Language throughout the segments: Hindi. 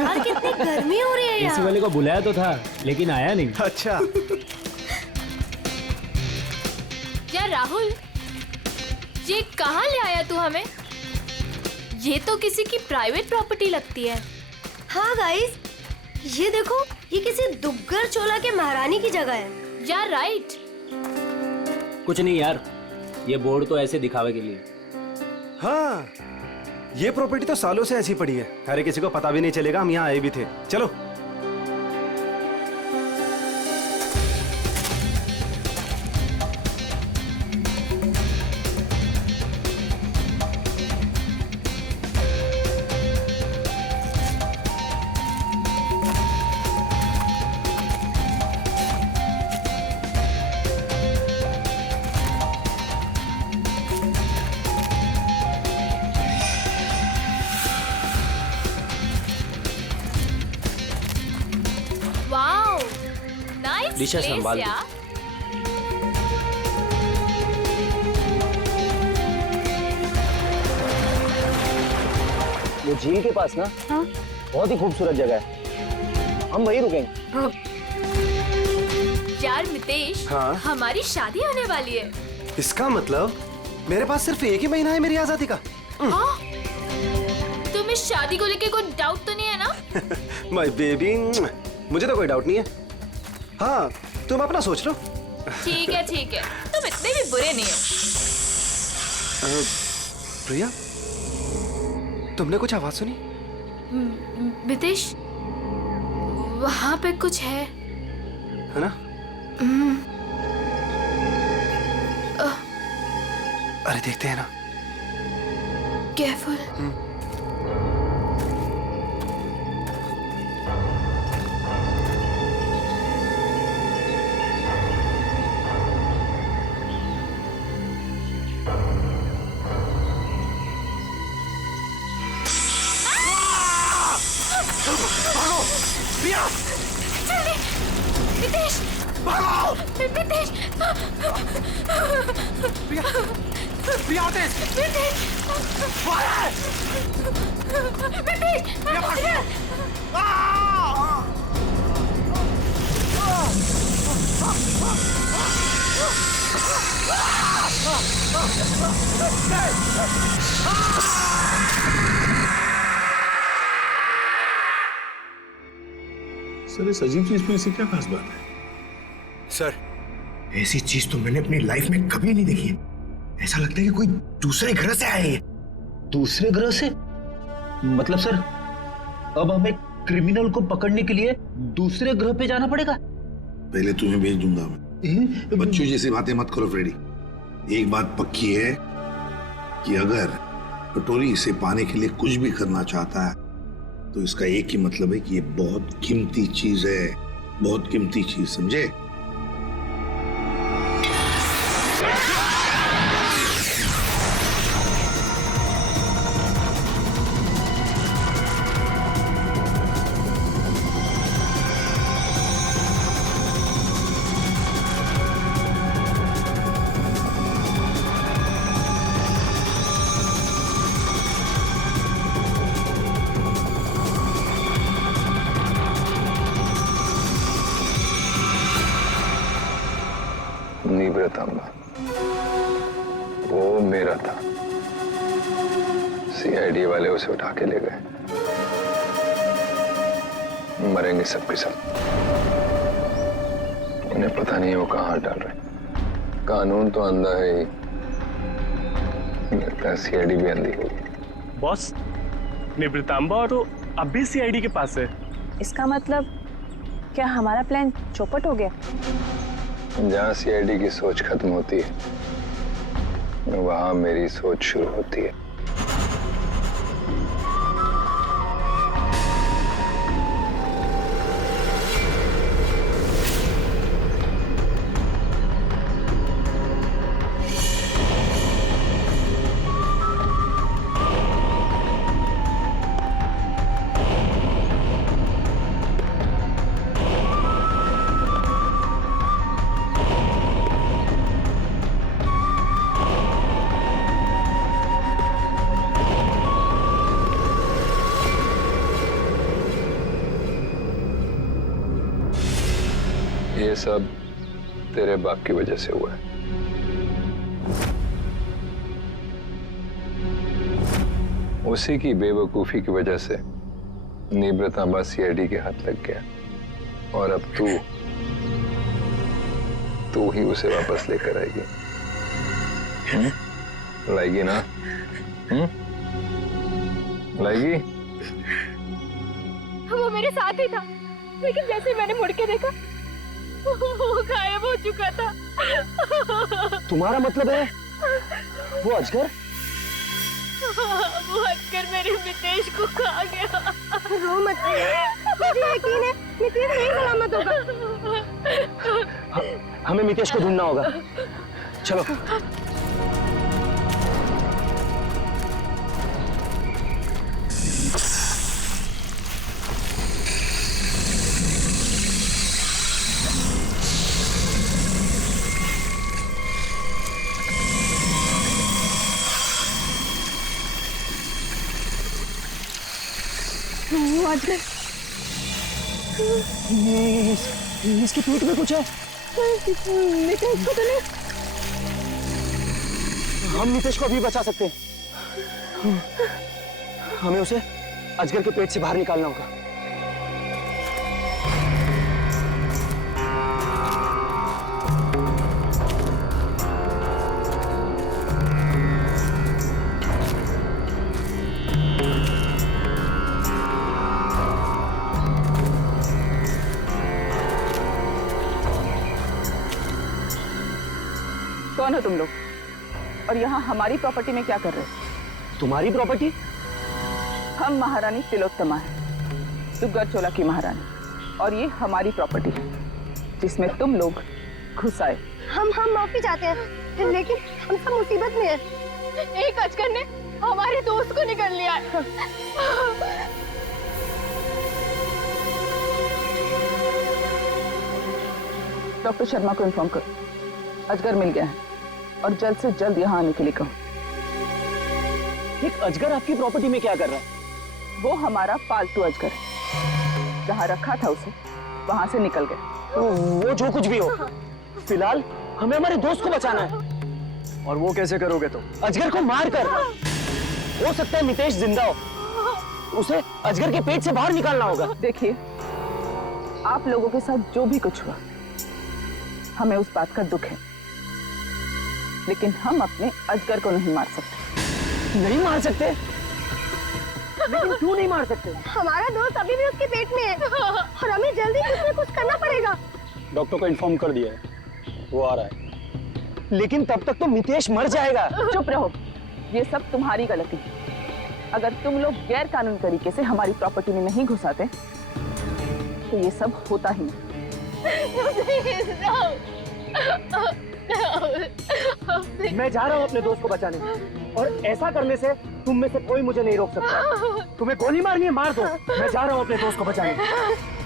यार कितनी गर्मी हो रही है एसी यहाँ। वाले को बुलाया तो था लेकिन आया नहीं। अच्छा। यार राहुल, ये कहाँ ले आया तू हमें? ये तो किसी की प्राइवेट प्रॉपर्टी लगती है। हाँ गाइस, ये देखो, ये किसी दुग्गर चोला के महारानी की जगह है। यार राइट। कुछ नहीं यार, ये बोर्ड तो ऐसे दिखावे के लिए। हाँ, ये प्रॉपर्टी तो सालों से ऐसी पड़ी है, अरे किसी को पता भी नहीं चलेगा हम यहाँ आए भी थे। चलो। वाओ, नाइस दिशा प्लेस संभाल दो। यार। वो झील के पास ना, हाँ? बहुत ही खूबसूरत जगह है, हम वहीं रुकेंगे। यार मितेश, हाँ? हमारी शादी होने वाली है। इसका मतलब मेरे पास सिर्फ एक ही महीना है मेरी आजादी का। हाँ? तुम्हें शादी को लेके कोई डाउट तो नहीं है ना? माय बेबी, मुझे तो कोई डाउट नहीं है। हाँ, तुम अपना सोच लो। ठीक है, तुम इतने भी बुरे नहीं हो। प्रिया, तुमने कुछ आवाज सुनी? मितेश, वहाँ पे कुछ है ना? अरे देखते हैं ना। केयरफुल। प्रिया, मितेश, भागो! मितेश, प्रिया, प्रिया होते हैं। मितेश, प्रिया, भाग! सर, इस अजीब चीज में ऐसी क्या खास बात है? सर, ऐसी चीज तो मैंने अपनी लाइफ में कभी नहीं देखी है। ऐसा लगता है कि कोई दूसरे ग्रह से आए हैं। दूसरे ग्रह से? मतलब सर, अब हमें क्रिमिनल को पकड़ने के लिए दूसरे ग्रह पे जाना पड़ेगा? पहले तुम्हें भेज दूंगा मैं। बच्चों जैसी बातें मत करो फ्रेडी। एक बात पक्की है कि अगर कटोरी इसे पाने के लिए कुछ भी करना चाहता है तो इसका एक ही मतलब है कि ये बहुत कीमती चीज है, बहुत कीमती चीज, समझे? निवृतांबा, वो मेरा था। सीआईडी वाले उसे उठा के ले गए। मरेंगे सब के सब। उन्हें पता नहीं है वो कहाँ हाथ डाल रहे। कानून तो अंधा है ही, लगता है सीआईडी भी अंधी होगी। बॉस, निवृतांबा और वो अब भी सीआईडी के पास है। इसका मतलब क्या हमारा प्लान चौपट हो गया? जहाँ सीआईडी की सोच खत्म होती है वहां मेरी सोच शुरू होती है। ये सब तेरे बाप की वजह से हुआ है। उसी की बेवकूफी की वजह से निब्रतांबा सीआईडी के हाथ लग गया और अब तू ही उसे वापस लेकर आएगी। लाएगी ना? लाएगी? वो मेरे साथ ही था, लेकिन जैसे मैंने मुड़ के देखा वो गायब हो चुका था। तुम्हारा मतलब है वो अजगर? वो अजगर मेरे मितेश को खा गया। रो मत, मुझे यकीन है मितेश नहीं सलामत होगा। हमें मितेश को ढूंढना होगा। चलो। अजगर, इसके पेट में कुछ है। मितेश को तो नहीं। हम मितेश को अभी बचा सकते हैं। हमें उसे अजगर के पेट से बाहर निकालना होगा। कौन हो तुम लोग? और यहाँ हमारी प्रॉपर्टी में क्या कर रहे हो? तुम्हारी प्रॉपर्टी? हम महारानी तिलोत्तमा है, दुग्गर चोला की महारानी, और ये हमारी प्रॉपर्टी है जिसमें तुम लोग घुस आए। हम माफी चाहते हैं, लेकिन हम सब मुसीबत में हैं। एक अजगर ने हमारे दोस्त को निकल लिया है। डॉक्टर शर्मा को इन्फॉर्म करो, अजगर मिल गया है और जल्द से जल्द यहाँ आने के लिए कहो। एक अजगर आपकी प्रॉपर्टी में क्या कर रहा है? वो हमारा पालतू अजगर है, जहाँ रखा था उसे वहां से निकल गया। वो जो कुछ भी हो, फिलहाल हमें हमारे दोस्त को बचाना है। और वो कैसे करोगे तुम? अजगर को मार कर। हो सकता है मितेश जिंदा हो, उसे अजगर के पेट से बाहर निकालना होगा। देखिए, आप लोगों के साथ जो भी कुछ हुआ, हमें उस बात का दुख है, लेकिन हम अपने अजगर को नहीं मार सकते। नहीं मार सकते? लेकिन क्यों नहीं मार सकते? हमारा दोस्त अभी भी उसके पेट में है और हमें जल्दी कुछ न कुछ करना पड़ेगा। डॉक्टर को इन्फॉर्म कर दिया है, वो आ रहा है। लेकिन तब तक तो मितेश मर जाएगा। चुप रहो, ये सब तुम्हारी गलती है। अगर तुम लोग गैर कानूनी तरीके से हमारी प्रॉपर्टी में नहीं घुसाते तो ये सब होता ही नहीं। मैं जा रहा हूँ अपने दोस्त को बचाने, और ऐसा करने से तुम में से कोई मुझे नहीं रोक सकता। तुम्हें गोली मारनी है, मार दो। मैं जा रहा हूँ अपने दोस्त को बचाने।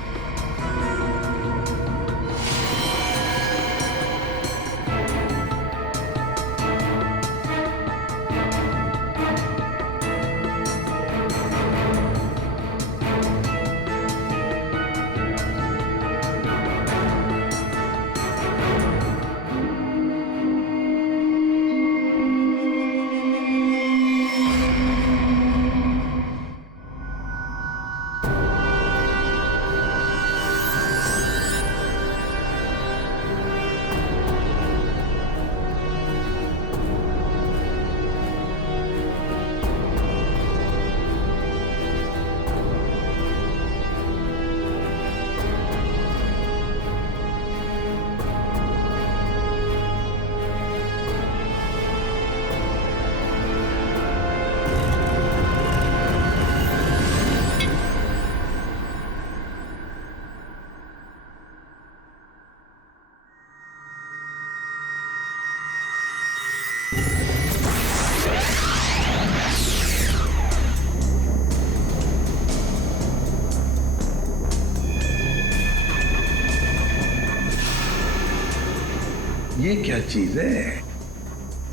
ये क्या चीज है?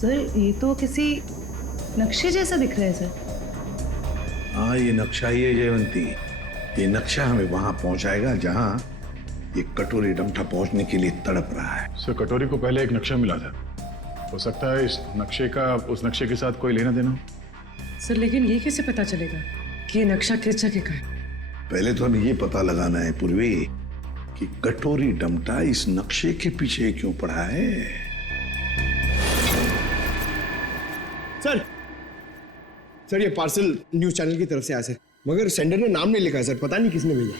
सर, ये तो किसी नक्शे जैसा दिख रहा है सर। हाँ, ये नक्शा ही है जयवंती। ये नक्शा हमें वहां पहुंचाएगा जहां ये कटोरी डमठा पहुंचने के लिए तड़प रहा है। सर कटोरी को पहले एक नक्शा मिला था, हो सकता है इस नक्शे का उस नक्शे के साथ कोई लेना देना हो। सर लेकिन ये कैसे पता चलेगा कि ये नक्शा किस जगह का है? पहले तो हमें ये पता लगाना है पूर्वी कि कटोरी डमटा इस नक्शे के पीछे क्यों पड़ा है। सर ये पार्सल न्यूज चैनल की तरफ से आया सर, मगर सेंडर ने नाम नहीं लिखा है सर, पता नहीं किसने भेजा।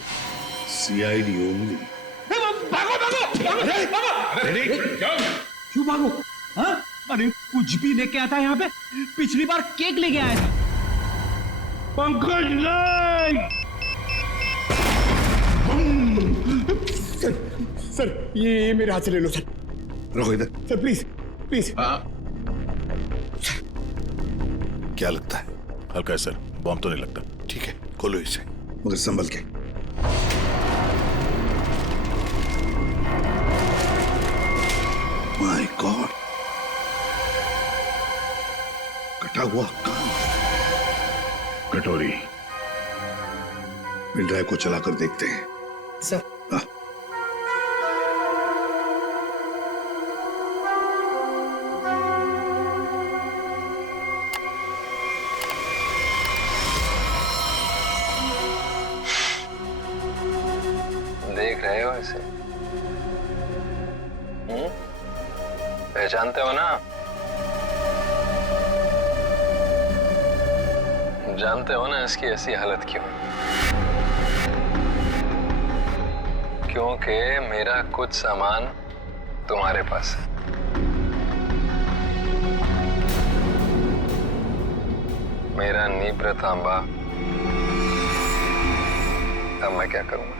CID only. क्यों भागो? हाँ? अरे कुछ भी लेके आता है यहाँ पे। पिछली बार केक लेके आया था। पंकज नहीं। सर ये मेरे हाथ से ले लो सर। रखो इधर। Sir please please. क्या लगता है? हल्का है सर, बॉम्ब तो नहीं लगता। ठीक है, खोलो इसे, मगर संभल के। माय गॉड, कटा हुआ कान। कटोरी। पेन ड्राइव को चलाकर देखते हैं। सर देख रहे हो इसे? पहचानते हो ना? जानते हो ना इसकी ऐसी हालत क्यों? क्योंकि मेरा कुछ सामान तुम्हारे पास है। मेरा नीब्र तांबा। अब मैं क्या करूंगा?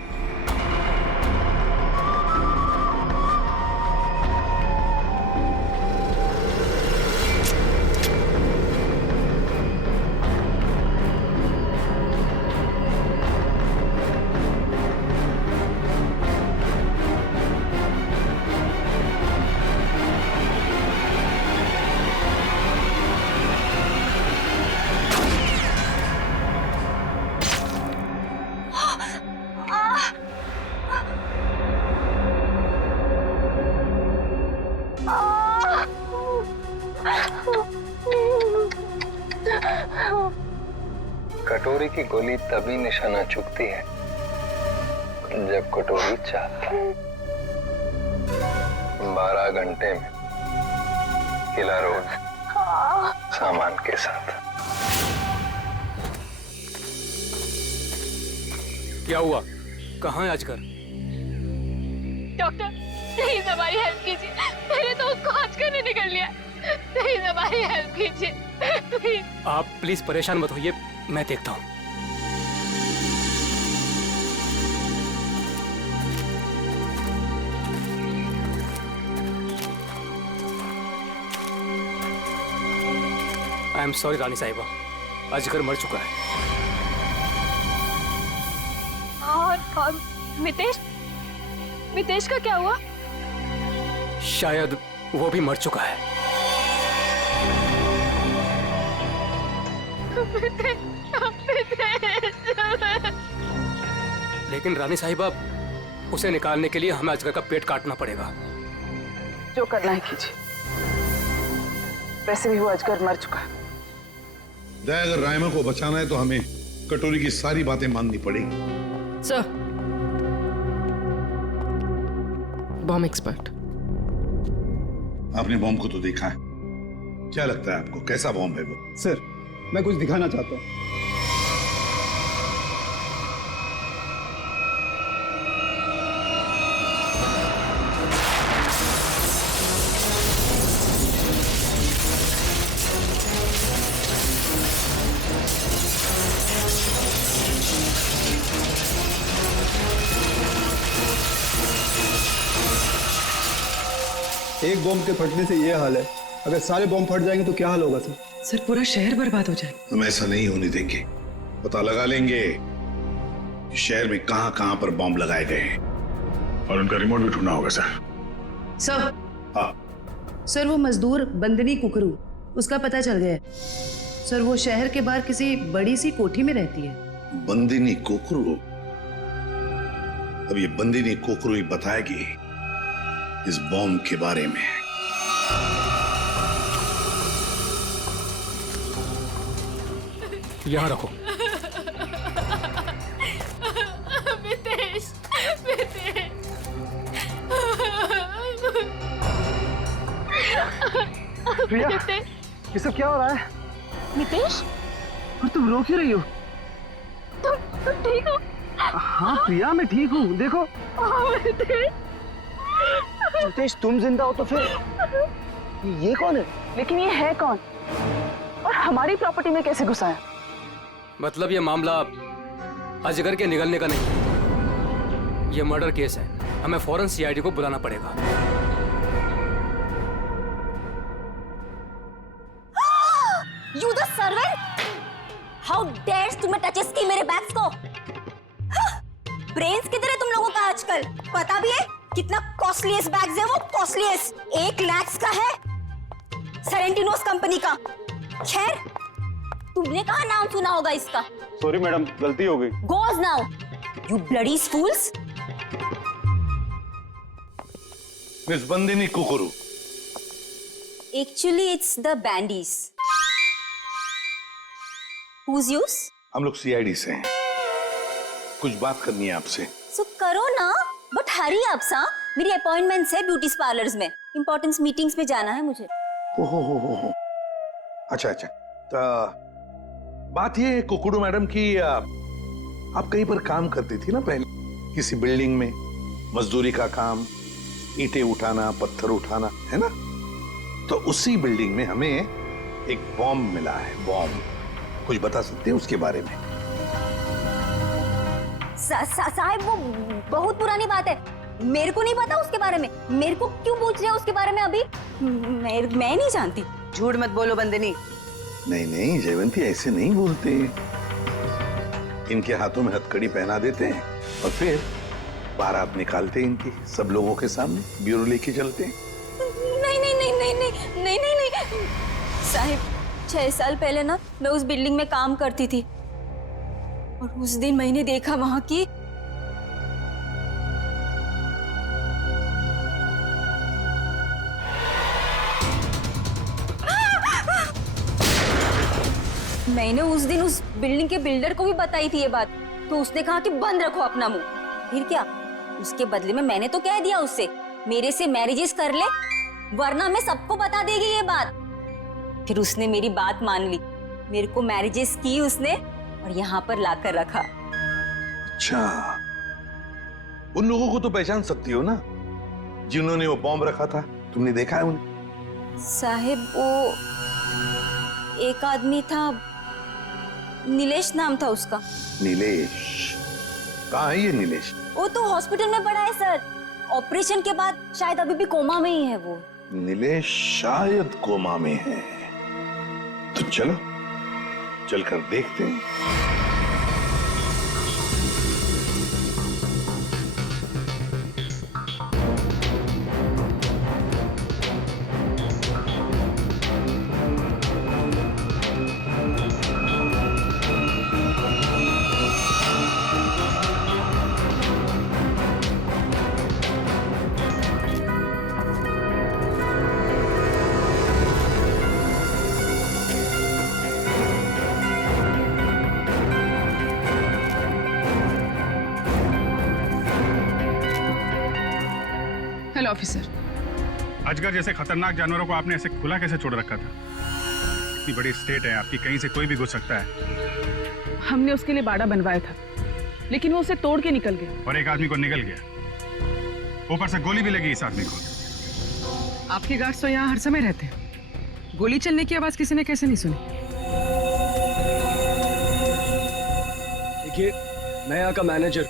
कटोरी की गोली तभी निशाना चुकती है जब कटोरी चाहता है। 12 घंटे में किला रोड सामान के साथ। क्या हुआ? कहाँ है आजकल? डॉक्टर प्लीज हमारी हेल्प कीजिए, मेरे दोस्त को आजकल ने निकल लिया। प्लीज हमारी हेल्प कीजिए प्लीज। आप प्लीज परेशान मत होइए, मैं देखता हूँ। आई एम सॉरी रानी साहिबा, अजगर मर चुका है। और मितेश? मितेश का क्या हुआ? शायद वो भी मर चुका है। लेकिन रानी साहिबा, उसे निकालने के लिए हमें अजगर का पेट काटना पड़ेगा। जो करना है कीजिए, वैसे भी वो अजगर मर चुका है। अगर रायमा को बचाना है तो हमें कटोरी की सारी बातें माननी पड़ेगी। Sir, bomb expert. आपने बॉम्ब को तो देखा है, क्या लगता है आपको कैसा बॉम्ब है वो? सर मैं कुछ दिखाना चाहता हूँ। एक बॉम्ब के फटने से ये हाल है, अगर सारे बॉम्ब फट जाएंगे तो क्या हाल होगा सर? सर पूरा शहर बर्बाद हो जाए। हम ऐसा नहीं होने देंगे, पता लगा लेंगे कि शहर में कहां कहां पर बॉम्ब लगाए गए हैं। और उनका रिमोट भी ढूंढना होगा सर। सर, हाँ सर वो मजदूर बंदनी कुकरू, उसका पता चल गया है। सर वो शहर के बाहर किसी बड़ी सी कोठी में रहती है। बंदिनी कुकरू? अब ये बंदिनी कुकरू ही बताएगी इस बॉम्ब के बारे में। यहाँ रखो। मितेश, मितेश। प्रिया, ये सब क्या हो रहा है? मितेश, और तुम रो क्यों रही हो? तुम ठीक हो? हाँ प्रिया, मैं ठीक हूँ। देखो नितेश, तुम जिंदा हो तो फिर ये कौन है? लेकिन ये है कौन और हमारी प्रॉपर्टी में कैसे घुसा है? मतलब ये मामला अजगर के निगलने का नहीं, ये मर्डर केस है। हमें फौरन सीआईडी को बुलाना पड़ेगा। You the servant! How dares तुम्हें टचेस की मेरे बैग्स को? ब्रेन्स किधर है तुम लोगों का आजकल? पता भी है कितना कॉस्टलीस्ट बैग्स है वो? कॉस्टलीस्ट 1 लाख का है, सेरेंटिनोस कंपनी का। खैर, तुमने कहाँ नाम सुना होगा इसका? सॉरी मैडम, गलती हो गई। Goes now, you bloody fools! Miss Bandini Kukru, Actually, it's the bandies. Who's yours? हम लोग सीआईडी से हैं। कुछ बात करनी है आपसे। So करो ना, बट हरी आप सा। मेरी अपॉइंटमेंट्स है ब्यूटी पार्लर्स में, इंपॉर्टेंट मीटिंग्स में जाना है मुझे। हो। अच्छा। तो बात ये है कुकड़ू मैडम की, आप कहीं पर काम करती थी ना पहले, किसी बिल्डिंग में, मजदूरी का काम, ईंटें उठाना, पत्थर उठाना, है ना? तो उसी बिल्डिंग में हमें एक बॉम्ब मिला है। बॉम्ब, कुछ बता सकते हैं उसके बारे में? साहब, वो बहुत पुरानी बात है, मेरे को नहीं पता उसके बारे में। मेरे को क्यों पूछ रहे हो उसके बारे में अभी? मैं नहीं जानती। झूठ मत बोलो बंदनी। नहीं जयवंती, ऐसे नहीं बोलते। इनके हाथों में हथकड़ी पहना देते हैं और फिर बारात निकालते हैं इनकी, सब लोगों के सामने ब्यूरो लेके चलते हैं। नहीं साहिब, 6 साल पहले ना मैं उस बिल्डिंग में काम करती थी और उस दिन मैंने देखा वहां की मैंने उस दिन उस बिल्डिंग के बिल्डर को भी बताई थी ये बात, तो उसने कहा कि बंद रखो अपना मुंह। फिर क्या, उसके बदले में मैंने तो कह दिया उससे मेरे से मैरिजेस कर ले, वरना मैं सबको बता देगी ये बात। फिर उसने मेरी बात मान ली, मेरे को मैरिजेस की उसने और यहाँ पर लाकर रखा। अच्छा, उन लोगों को तो पहचान सकती हो ना जिन्होंने वो बॉम्ब रखा था? तुमने देखा है उन्हें? साहिब, वो एक आदमी था, नीलेश नाम था उसका। नीलेश? कहाँ है ये नीलेश? वो तो हॉस्पिटल में पड़ा है सर, ऑपरेशन के बाद शायद अभी भी कोमा में ही है वो। नीलेश शायद कोमा में है, तो चलो चलकर देखते हैं। Hello officer. अजगर जैसे खतरनाक जानवरों को आपने ऐसे खुला कैसे छोड़ रखा था? इतनी बड़ी स्टेट है आपकी, कहीं से कोई भी घुस सकता है। हमने उसके लिए बाड़ा बनवाया था, लेकिन वो उसे तोड़ के निकल गया। और एक आदमी को निकल गया, ऊपर से गोली भी लगी इस आदमी को। आपके गार्ड्स तो यहाँ हर समय रहते हैं, गोली चलने की आवाज किसी ने कैसे नहीं सुनी? देखिए, मैं यहाँ का मैनेजर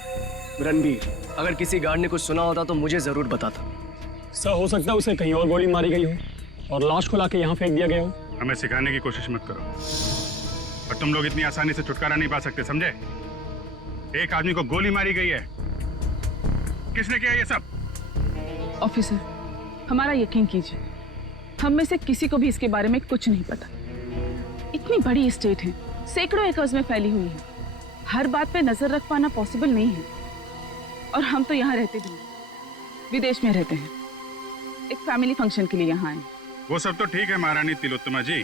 रणबीर, अगर किसी गार्ड ने कुछ सुना होता तो मुझे जरूर बताता। सर, हो सकता है उसे कहीं और गोली मारी गई हो और लाश को लाके यहाँ फेंक दिया गया हो। हमें सिखाने की कोशिश मत करो, और तुम लोग इतनी आसानी से छुटकारा नहीं पा सकते, समझे? एक आदमी को गोली मारी गई है। किसने किया ये सब? ऑफिसर, हमारा यकीन कीजिए, हम में से किसी को भी इसके बारे में कुछ नहीं पता। इतनी बड़ी स्टेट है, सैकड़ों एकर्स में फैली हुई है, हर बात पे नजर रख पाना पॉसिबल नहीं है। और हम तो यहाँ रहते भी नहीं, विदेश में रहते हैं। एक फैमिली फंक्शन के लिए यहाँ आए। वो सब तो ठीक है महारानी तिलोत्तमा जी,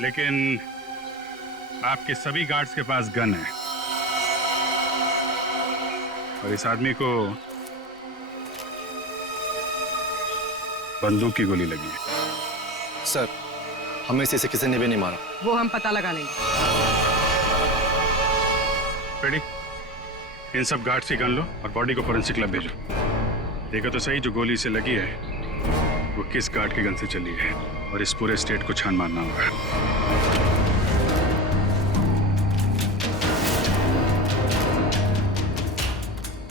लेकिन आपके सभी गार्ड्स के पास गन है और इस आदमी को बंदूक की गोली लगी है। सर, हमें से किसी ने भी नहीं मारा। वो हम पता लगा लेंगे। रेडी, इन सब गार्ड्स की गन लो और बॉडी को फोरेंसिक लैब भेजो। देखो तो सही जो गोली से लगी है वो किस गार्ड की गन से चली है, और इस पूरे स्टेट को छान मारना होगा।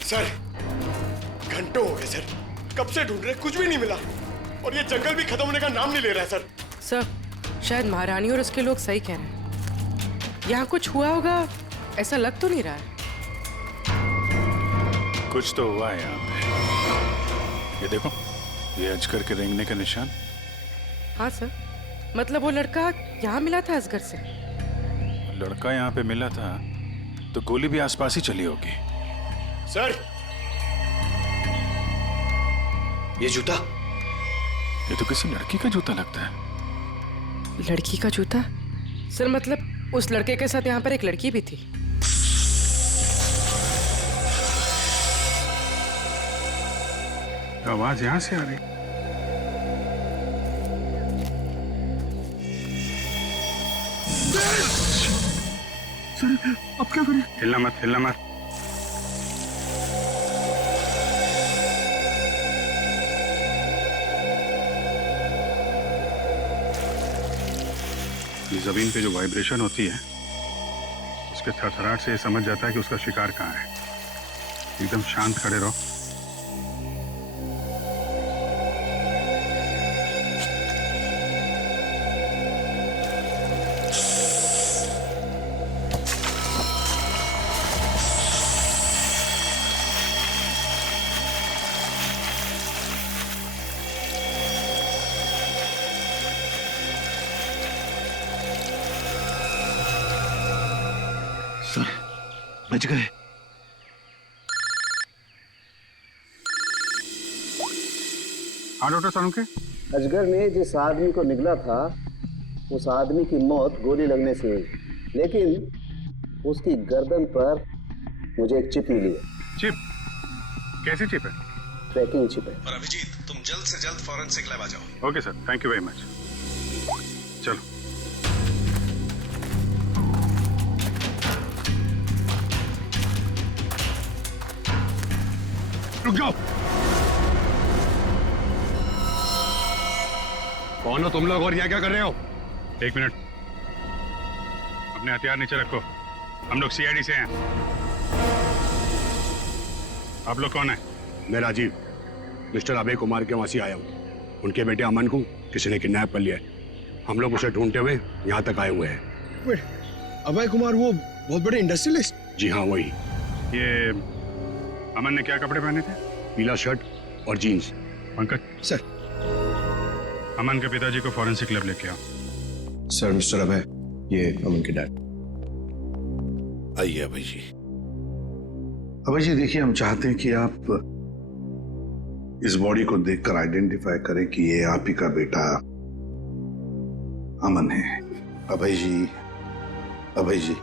सर, घंटों हो गए सर, कब से ढूंढ रहे, कुछ भी नहीं मिला, और ये जंगल भी खत्म होने का नाम नहीं ले रहा है सर। सर, शायद महारानी और उसके लोग सही कह रहे हैं। यहाँ कुछ हुआ होगा, ऐसा लग तो नहीं रहा है। कुछ तो हुआ है यहाँ पे। ये देखो, ये अजगर के रेंगने का निशान। हाँ सर, मतलब वो लड़का यहाँ मिला था असगर से। लड़का यहाँ पे मिला था तो गोली भी आसपास ही चली होगी। सर, ये जूता, ये तो किसी लड़की का जूता लगता है। लड़की का जूता? सर मतलब उस लड़के के साथ यहाँ पर एक लड़की भी थी। आवाज यहाँ से आ रही। सर, अब क्या करें? हिलना मत, हिलना मत। जमीन पे जो वाइब्रेशन होती है उसके थरथराहट से ये समझ जाता है कि उसका शिकार कहाँ है। एकदम शांत खड़े रहो। सर, बच गए। हाँ डॉक्टर सालुंके। अजगर ने जिस आदमी को निगला था उस आदमी की मौत गोली लगने से हुई, लेकिन उसकी गर्दन पर मुझे एक चिप मिली है। चिप? कैसी चिप है? ट्रैकिंग चिप है। और अभिजीत, तुम जल्द से जल्द फॉरेंसिक लैब आ जाओ। Okay sir, thank you very much. चलो। रुक जाओ। कौन हो तुम लोग और यहाँ क्या कर रहे हो? एक मिनट, अपने हथियार नीचे रखो। हम लोग सीआईडी से हैं। आप लोग कौन है? मैं राजीव, मिस्टर अभय कुमार के वहां से आया हूँ। उनके बेटे अमन को किसी ने किडनैप कर लिया है। हम लोग उसे ढूंढते हुए यहाँ तक आए हुए हैं। अभय कुमार वो बहुत बड़े इंडस्ट्रियलिस्ट? जी हाँ, वही। ये अमन ने क्या कपड़े पहने थे? पीला शर्ट और जीन्स। पंकज सर, अमन के पिताजी को फॉरेंसिक लैब लेके आओ। सर, मिस्टर अभय, ये अमन के डैड। आइए अभय जी। अभय जी देखिए, हम चाहते हैं कि आप इस बॉडी को देखकर आइडेंटिफाई करें कि ये आप ही का बेटा अमन है। अभय जी, अभय जी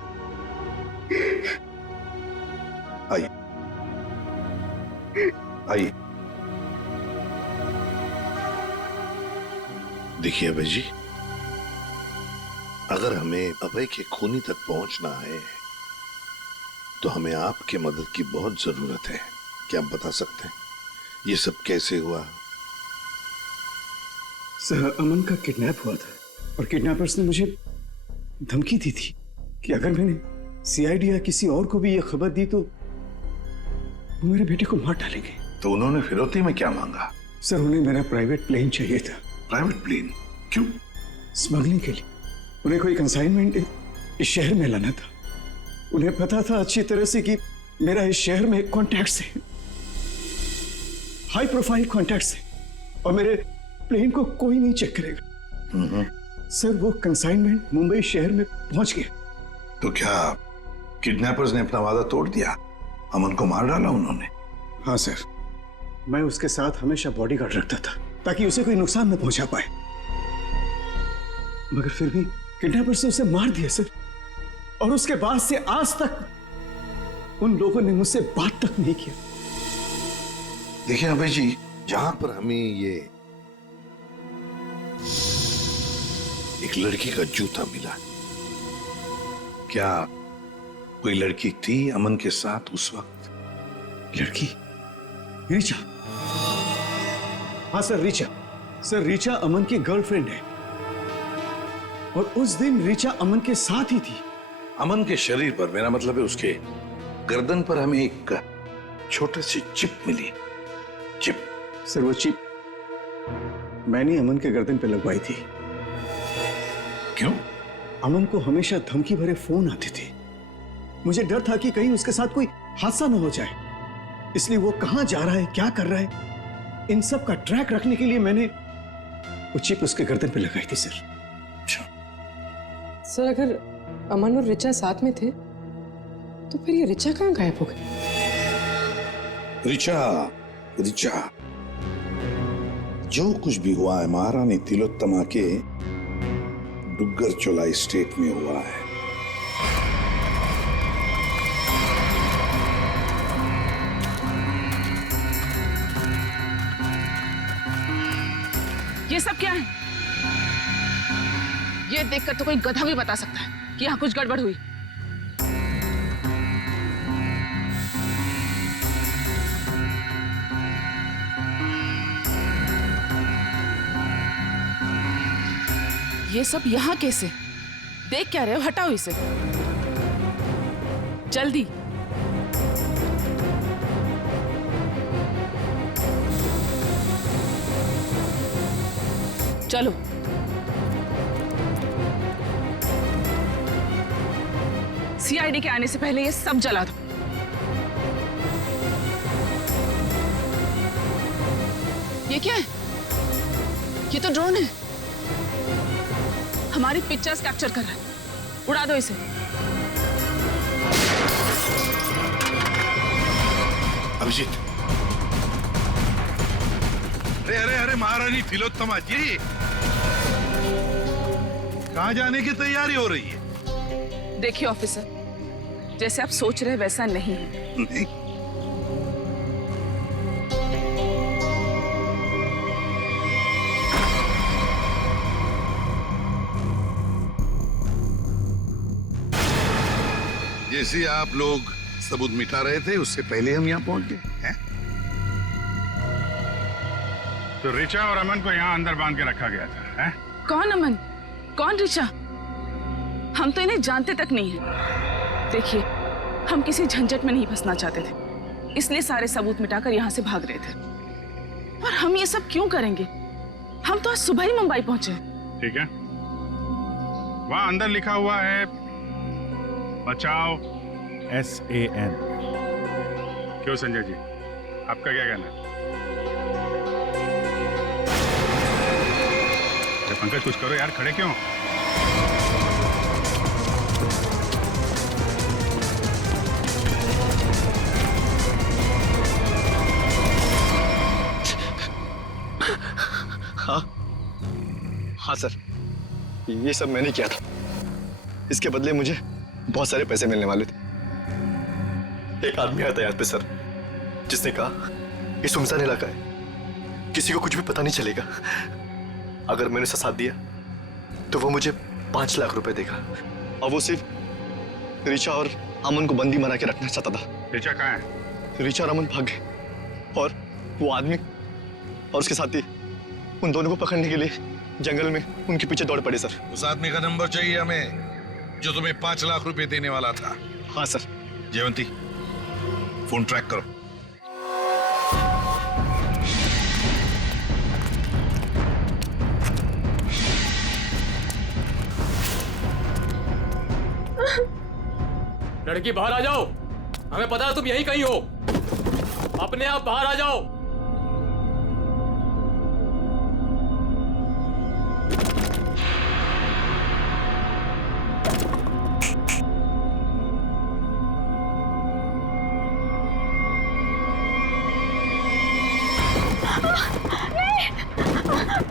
आइए, आइए। देखिए अभय जी, अगर हमें अभय के खूनी तक पहुंचना है तो हमें आपके मदद की बहुत जरूरत है। क्या आप बता सकते हैं ये सब कैसे हुआ? सर, अमन का किडनैप हुआ था और किडनैपर्स ने मुझे धमकी दी थी कि अगर मैंने सीआईडी या किसी और को भी ये खबर दी तो वो मेरे बेटे को मार डालेंगे। तो उन्होंने फिरौती में क्या मांगा? सर, उन्हें मेरा प्राइवेट प्लेन चाहिए था। Private plane? क्यों? स्मगलिंग के लिए। उन्हें कोई कंसाइनमेंट इस शहर में लाना था। उन्हें पता था अच्छी तरह से कि मेरा इस शहर में कॉन्टैक्ट्स है, हाई प्रोफाइल कॉन्टैक्ट्स है, और मेरे प्लेन को कोई नहीं चेक करेगा। सर, वो कंसाइनमेंट मुंबई शहर में पहुंच गया। तो क्या किडनैपर्स ने अपना वादा तोड़ दिया? अमन को मार डाला उन्होंने? हाँ सर, मैं उसके साथ हमेशा बॉडीगार्ड रखता था ताकि उसे कोई नुकसान न पहुंचा पाए, मगर फिर भी किडनैपर्स ने उसे मार दिया सर। और उसके बाद से आज तक उन लोगों ने मुझसे बात तक नहीं किया। देखिए अभय जी, जहां पर हमें ये एक लड़की का जूता मिला, क्या कोई लड़की थी अमन के साथ उस वक्त? लड़की? रीचा? हाँ सर, रीचा। सर, रीचा अमन की गर्लफ्रेंड है और उस दिन रीचा अमन के साथ ही थी। अमन के शरीर पर, मेरा मतलब है उसके गर्दन पर, हमें एक छोटी सी चिप मिली। चिप? सर, वो चिप मैंने अमन के गर्दन पे लगवाई थी। क्यों? अमन को हमेशा धमकी भरे फोन आते थे। मुझे डर था कि कहीं उसके साथ कोई हादसा न हो जाए, इसलिए वो कहां जा रहा है, क्या कर रहा है, इन सब का ट्रैक रखने के लिए मैंने वो चिप उसके गर्दन पे लगाई थी सर। सर, अगर अमन और रिचा साथ में थे तो फिर ये रिचा कहाँ गायब हो गई? रिचा, जो कुछ भी हुआ है महारानी तिलोत्तमा के डुग्गर चोलाई स्टेट में हुआ है। ये सब क्या है? ये देखकर तो कोई गधा भी बता सकता है कि यहाँ कुछ गड़बड़ हुई। ये सब यहाँ कैसे? देख क्या रहे हो? हटाओ इसे जल्दी। चलो। सीआईडी के आने से पहले ये सब जला दो। ये क्या है? ये तो ड्रोन है, हमारी पिक्चर्स कैप्चर कर रहा है। उड़ा दो इसे। अभिजीत, अरे अरे अरे महारानी तिलोत्तमा जी, कहाँ जाने की तैयारी हो रही है? देखिए ऑफिसर, जैसे आप सोच रहे वैसा नहीं है। नहीं? जैसे आप लोग सबूत मिटा रहे थे, उससे पहले हम यहाँ पहुंच गए हैं। तो रिचा और अमन को यहाँ अंदर बांध के रखा गया था, हैं? कौन अमन, कौन रिचा? हम तो इन्हें जानते तक नहीं है। देखिए, हम किसी झंझट में नहीं फंसना चाहते थे, इसलिए सारे सबूत मिटाकर यहाँ से भाग रहे थे। और हम ये सब क्यों करेंगे? हम तो आज सुबह ही मुंबई पहुंचे। ठीक है, वहां अंदर लिखा हुआ है बचाओ SAN। क्यों संजय जी, आपका क्या कहना है? पंकज, कुछ करो यार, खड़े क्यों? हाँ सर, ये सब मैंने किया था। इसके बदले मुझे बहुत सारे पैसे मिलने वाले थे। एक आदमी आया था यहाँ पे सर, जिसने कहा ये सुनसान इलाका है, किसी को कुछ भी पता नहीं चलेगा। अगर मैंने उसे साथ दिया तो वो मुझे 5 लाख रुपए देगा, और वो सिर्फ रिचा और अमन को बंदी बना के रखना चाहता था। रिचा कहाँ है? रिचा और अमन भाग गए, और वो आदमी और उसके साथी उन दोनों को पकड़ने के लिए जंगल में उनके पीछे दौड़ पड़े सर। उस आदमी का नंबर चाहिए हमें, जो तुम्हें 5 लाख रुपए देने वाला था। हाँ सर। जयवंती, फोन ट्रैक करो। लड़की बाहर आ जाओ, हमें पता है तुम यहीं कहीं हो, अपने आप बाहर आ जाओ।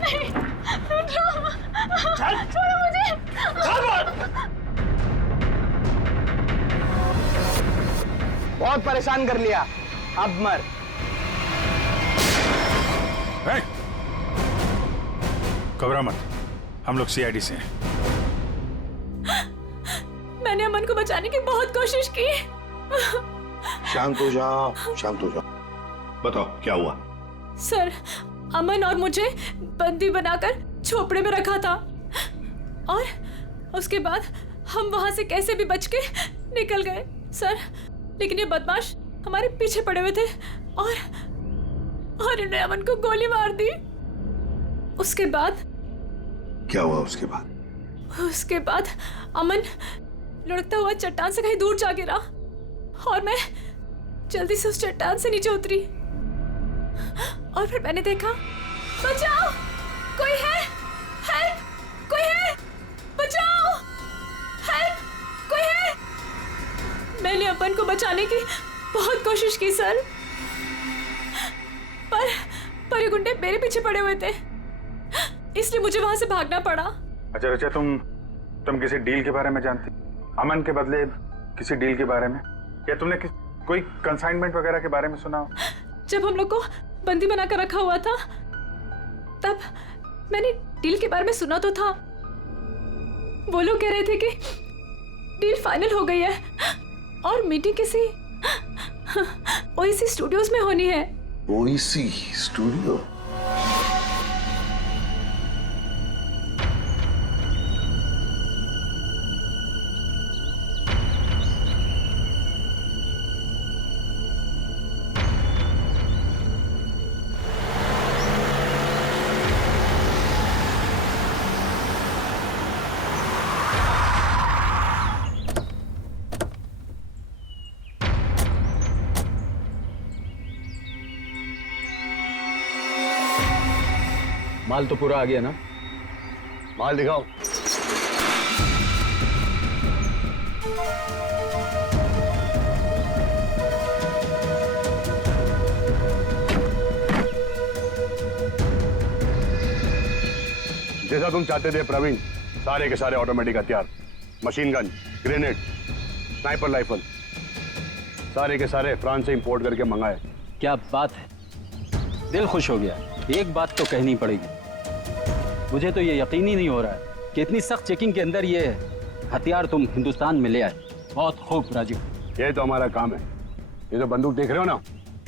नहीं, छोड़ो मुझे। बहुत परेशान कर लिया, अब मर। घबरा मत, हम लोग सीआईडी से हैं। मैंने अमन को बचाने की बहुत कोशिश की। शांत हो जाओ, शांत हो जाओ। बताओ क्या हुआ? सर, अमन और मुझे बंदी बनाकर झोपड़े में रखा था और उसके बाद हम वहां से कैसे भी बच के निकल गए सर, लेकिन ये बदमाश हमारे पीछे पड़े हुए थे और इन्होंने अमन को गोली मार दी। उसके बाद क्या हुआ? उसके बाद अमन लुढ़कता हुआ चट्टान से कहीं दूर जा गिरा और मैं जल्दी से उस चट्टान से नीचे उतरी और फिर मैंने देखा, बचाओ, कोई है, हेल्प, कोई है, बचाओ, हेल्प, कोई है। मैंने अमन को बचाने की बहुत कोशिश की सर, पर ये गुंडे मेरे पीछे पड़े हुए थे, इसलिए मुझे वहां से भागना पड़ा। अच्छा रचा, तुम किसी डील के बारे में जानती? अमन के बदले किसी डील के बारे में? या तुमने कोई कंसाइनमेंट वगैरह के बारे में सुना? जब हम लोग को बंदी बनाकर रखा हुआ था तब मैंने डील के बारे में सुना तो था। वो लोग कह रहे थे कि डील फाइनल हो गई है और मीटिंग किसी ओएसी स्टूडियोज में होनी है। ओएसी स्टूडियो? माल तो पूरा आ गया ना? माल दिखाओ। जैसा तुम चाहते थे प्रवीण, सारे के सारे ऑटोमेटिक हथियार, machine gun, grenade, sniper rifle, सारे के सारे फ्रांस से इंपोर्ट करके मंगाए। क्या बात है, दिल खुश हो गया। एक बात तो कहनी पड़ेगी, मुझे तो ये यकीन ही नहीं हो रहा है कि इतनी सख्त चेकिंग के अंदर ये हथियार तुम हिंदुस्तान में ले आए। बहुत खूब राजीव, ये तो हमारा काम है। ये जो बंदूक देख रहे हो ना,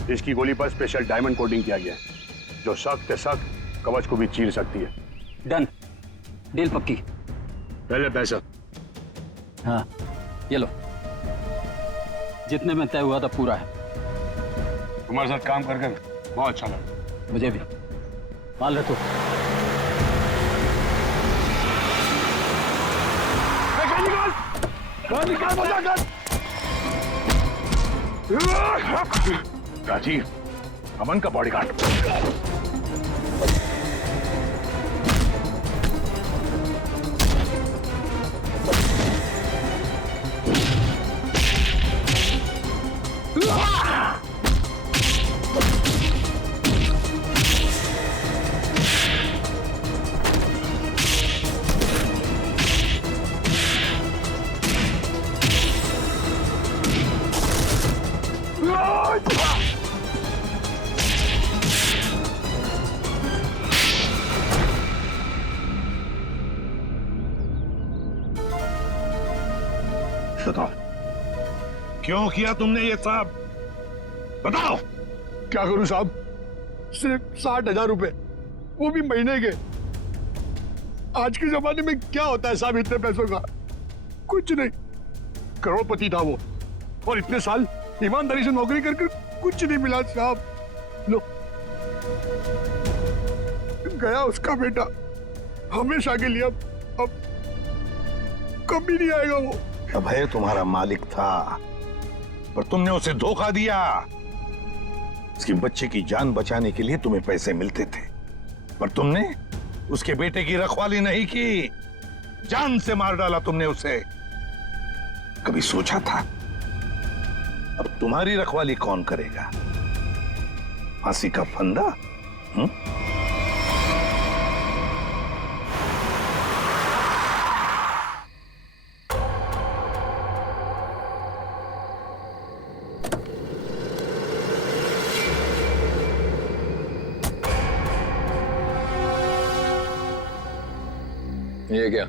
इसकी गोली पर स्पेशल डायमंड कोटिंग किया गया है, जो सख्त सख्त कवच को भी चीर सकती है। डन, डील पक्की। पहले पैसा। हाँ ये लो, जितने में तय हुआ था पूरा है। तुम्हारे साथ काम करके बहुत अच्छा लगा। मुझे भी। माल रखो। राजीव, अमन का बॉडीगार्ड। बताओ क्यों किया तुमने ये सब? बताओ। क्या करूं साहब, सिर्फ 60,000 रुपए, वो भी महीने के। आज के जमाने में क्या होता है साहब इतने पैसों का? कुछ नहीं। करोड़पति था वो, और इतने साल ईमानदारी से नौकरी करके कुछ नहीं मिला साहब। लो, गया उसका बेटा, हमेशा के लिए। अब कभी नहीं आएगा वो। अभय तुम्हारा मालिक था, पर तुमने उसे धोखा दिया। उसके बच्चे की जान बचाने के लिए तुम्हें पैसे मिलते थे, पर तुमने उसके बेटे की रखवाली नहीं की, जान से मार डाला तुमने उसे। कभी सोचा था अब तुम्हारी रखवाली कौन करेगा? फांसी का फंदा ये क्या?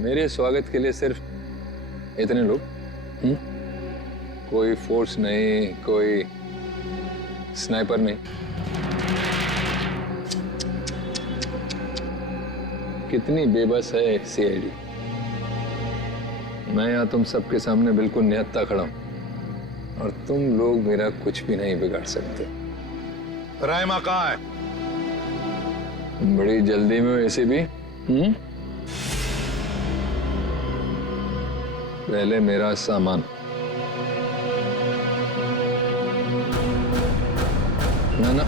मेरे स्वागत के लिए सिर्फ इतने लोग? कोई फोर्स नहीं, कोई स्नाइपर नहीं। कितनी बेबस है सीआईडी। मैं यहाँ तुम सबके सामने बिल्कुल निहत्था खड़ा हूं और तुम लोग मेरा कुछ भी नहीं बिगाड़ सकते। रायमा कहाँ है? बड़ी जल्दी में वैसे भी। पहले मेरा सामान। ना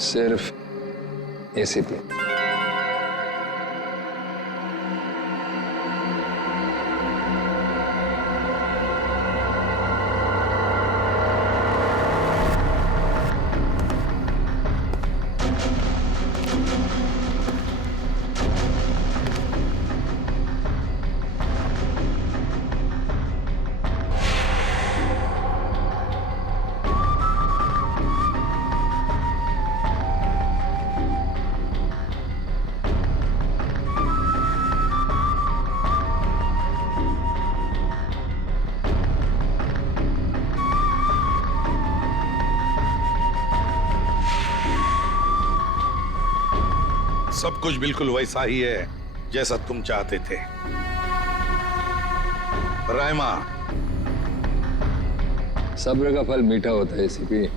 सिर्फ एसीपी। सब कुछ बिल्कुल वैसा ही है जैसा तुम चाहते थे। रायमा, सब्र का फल मीठा होता है एसीपी।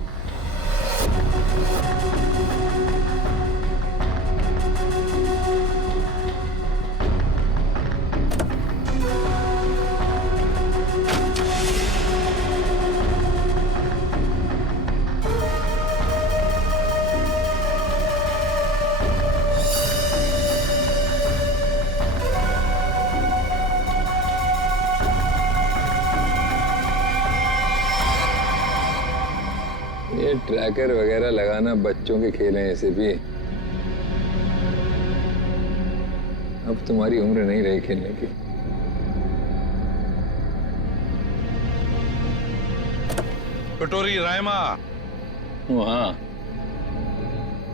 ये ट्रैकर वगैरह लगाना बच्चों के खेल हैं ऐसे भी। अब तुम्हारी उम्र नहीं रही खेलने की। कटोरी रायमा। हाँ,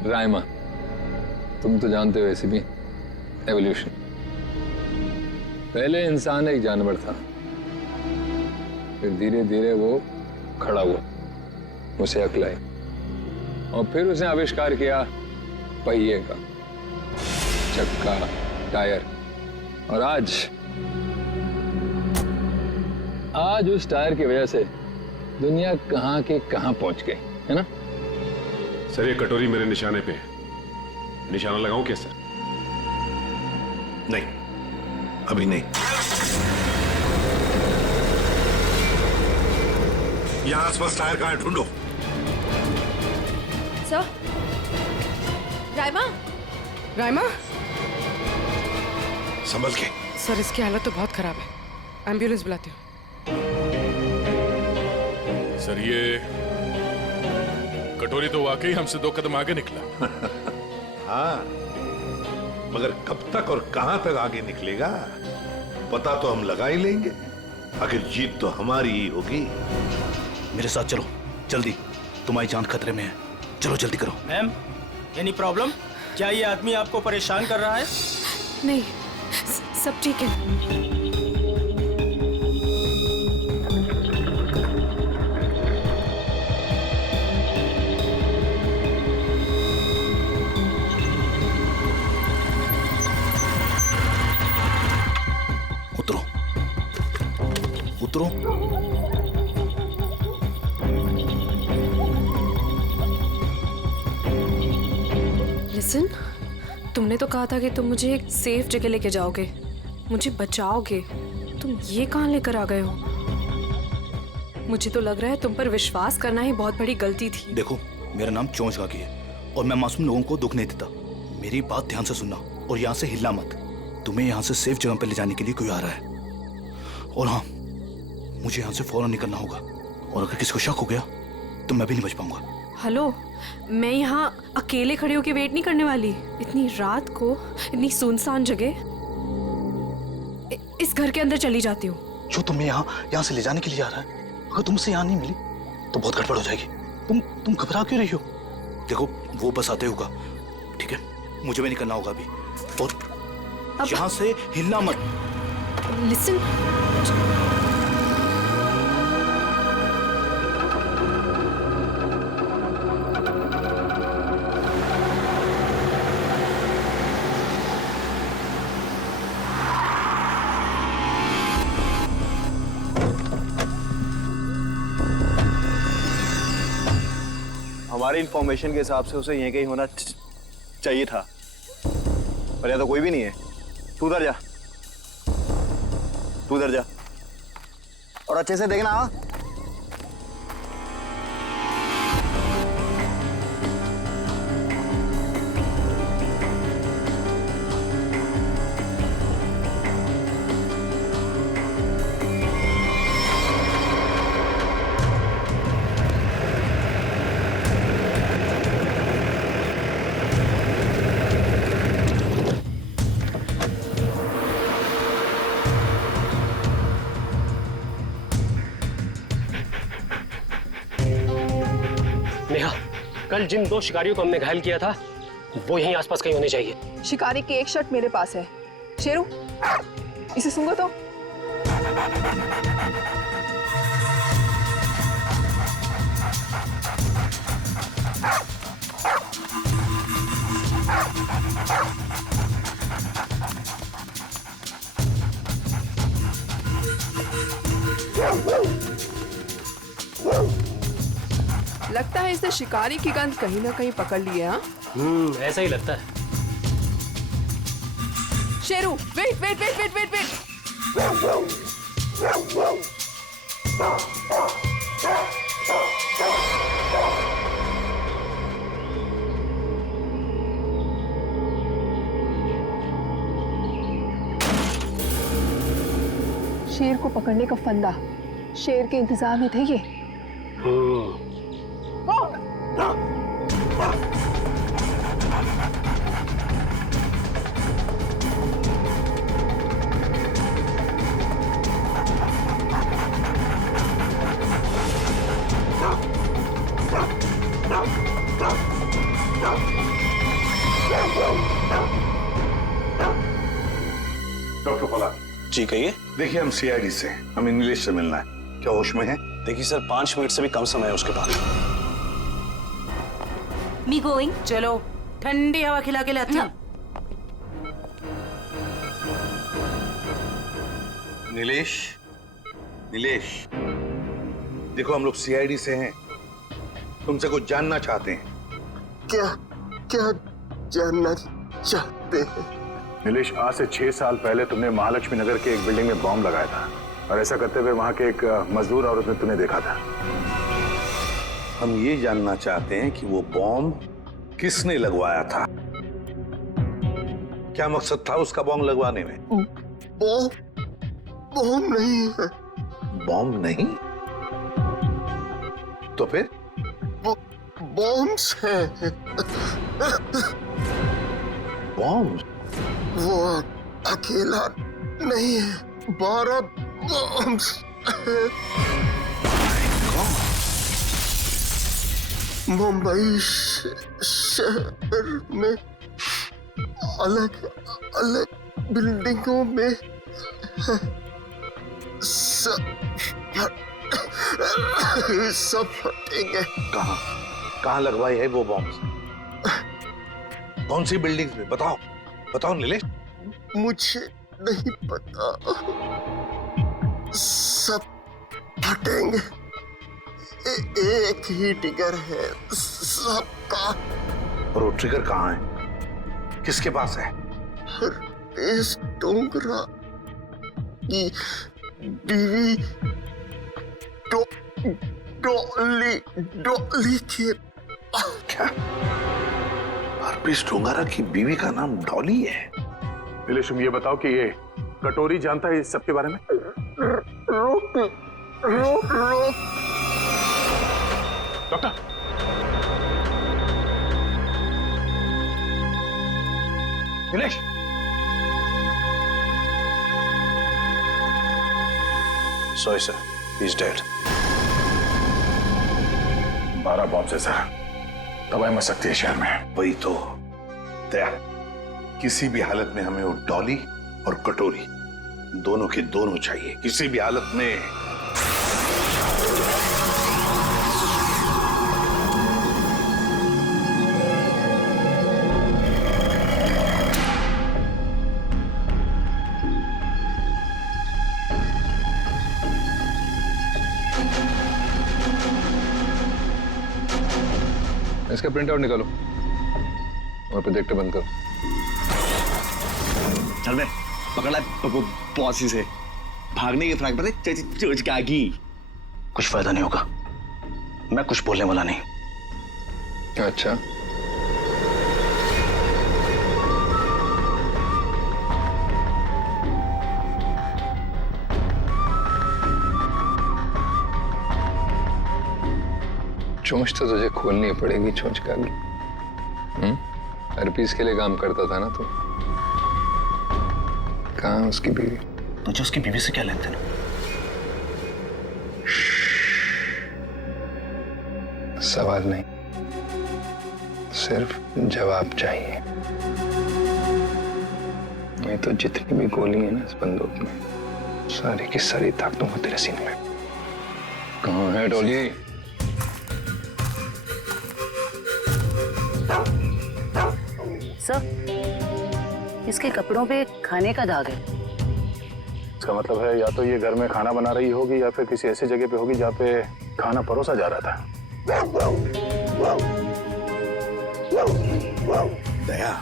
रायमा। तुम तो जानते हो ऐसे भी, एवोल्यूशन। पहले इंसान एक जानवर था, फिर धीरे धीरे वो खड़ा हुआ, उसे अक्ल आई और फिर उसने आविष्कार किया पहिए का, चक्का, टायर। और आज उस टायर की वजह से दुनिया कहां के कहां पहुंच गई है ना। सर, ये कटोरी मेरे निशाने पे है। निशाना लगाऊं क्या सर? नहीं, अभी नहीं। यहां आसपास टायर कहां है, ढूंढो। सर, रायमा। रायमा? संभल के। सर, इसकी हालत तो बहुत खराब है। एम्बुलेंस बुलाती हूँ। सर, ये कटोरी तो वाकई हमसे 2 कदम आगे निकला। हाँ, मगर कब तक और कहां तक आगे निकलेगा पता तो हम लगा ही लेंगे। आखिर जीत तो हमारी ही होगी। मेरे साथ चलो, जल्दी। तुम्हारी जान खतरे में है, चलो जल्दी करो। Ma'am, any problem? क्या ये आदमी आपको परेशान कर रहा है? नहीं, सब ठीक है। उतरो, उतरो। लिसन, तुमने तो कहा था कि तुम मुझे एक सेफ जगह लेके जाओगे, मुझे बचाओगे। तुम ये कहाँ लेकर आ गए हो? मुझे तो लग रहा है तुम पर विश्वास करना ही बहुत बड़ी गलती थी। देखो, मेरा नाम चोंच गागी है और मैं मासूम लोगों को दुख नहीं देता। मेरी बात ध्यान से सुनना और यहाँ से हिलना मत। तुम्हें यहाँ से सेफ जगह पर ले जाने के लिए कोई आ रहा है। और हाँ, मुझे यहाँ से फौरन निकलना होगा, और अगर किसी को शक हो गया तो मैं भी नहीं बच पाऊंगा। हेलो, मैं यहाँ अकेले खड़े होके वेट नहीं करने वाली। इतनी रात को इतनी सुनसान जगह, इस घर के अंदर चली जाती हूँ। जो तुम्हें यहाँ से ले जाने के लिए आ रहा है, अगर तुमसे यहाँ नहीं मिली तो बहुत गड़बड़ हो जाएगी। तुम घबरा क्यों रही हो? देखो वो बस आते होगा, ठीक है? मुझे भी निकलना होगा अभी, और यहाँ से हिलना मत। लिसन, हमारी इंफॉर्मेशन के हिसाब से उसे यहीं कहीं होना चाहिए था, पर यहाँ तो कोई भी नहीं है। तू उधर जा, तू उधर जा, और अच्छे से देखना। हाँ, कल जिन 2 शिकारियों को हमने घायल किया था वो यहीं आसपास कहीं होने चाहिए। शिकारी की एक शर्ट मेरे पास है। शेरू, इसे सूंघो तो। लगता है इसने शिकारी की गंध कहीं ना कहीं पकड़ ली है। ऐसा ही लगता है। Sheru, wait wait wait wait wait wait. शेर को पकड़ने का फंदा, शेर के इंतजार में थे ये। डॉक्टर पलान जी कहिए। देखिए, हम सीआईडी से, हमें नीलेश से मिलना है। क्या होश में है? देखिए सर, 5 मिनट से भी कम समय है उसके पास। Me going. चलो, ठंडी हवा खिला के लाती हूँ। नीलेश, नीलेश, देखो हम लोग सीआईडी से हैं, तुमसे कुछ जानना चाहते हैं। क्या क्या जानना चाहते हैं? नीलेश, आज से 6 साल पहले तुमने महालक्ष्मी नगर के एक बिल्डिंग में बॉम्ब लगाया था, और ऐसा करते हुए वहां के एक मजदूर औरत ने तुम्हें देखा था। हम ये जानना चाहते हैं कि वो बॉम्ब किसने लगवाया था, क्या मकसद था उसका बॉम्ब लगवाने में? बॉम्ब नहीं है। बॉम्ब नहीं तो फिर? बॉम्ब्स हैं। बॉम्ब? वो अकेला नहीं है, 12 बॉम्ब्स हैं। मुंबई शहर में अलग अलग बिल्डिंगों में सब फटेंगे। कहाँ लगवाई है वो बॉम्ब? कौन सी बिल्डिंग में? बताओ बताओ नीलेश। मुझे नहीं पता, सब फटेंगे। एक ही ट्रिगर है सबका। और वो ट्रिगर कहाँ है, किसके पास है? हरपेश डोंगरा की बीवी डॉली के। क्या हरपेश डोंगरा की बीवी का नाम डॉली है? नीलेश, तुम ये बताओ कि ये कटोरी जानता है इस सब के बारे में? रोक रोक। Doctor, Dinesh, sorry sir, he is dead. 12 bomb से सर, तबाही मच सकती है शहर में। वही तो दया, किसी भी हालत में हमें वो डॉली और कटोरी दोनों के दोनों चाहिए, किसी भी हालत में। इसका प्रिंट आउट निकालो और प्रोजेक्टर बंद करो। चल बे, पकड़ा पॉसी से भागने की फ्रैक पर चोच कागी। कुछ फायदा नहीं होगा, मैं कुछ बोलने वाला नहीं। अच्छा, चोंच तो तुझे खोलनी पड़ेगी, चोंच का भी। हर पीस के लिए काम करता था ना तू। कहाँ उसकी बीवी? तुझे उसकी बीवी से क्या लेन देन? सवाल नहीं, सिर्फ जवाब चाहिए। नहीं तो जितनी भी गोली है ना इस बंदूक में, सारी की सारी ताक दूंगा तेरे सीने में। कहाँ है डोली? सर, इसके कपड़ों पे खाने का दाग है। इसका मतलब है या तो ये घर में खाना बना रही होगी या फिर किसी ऐसी जगह पे होगी जहाँ पे खाना परोसा जा रहा था। दया,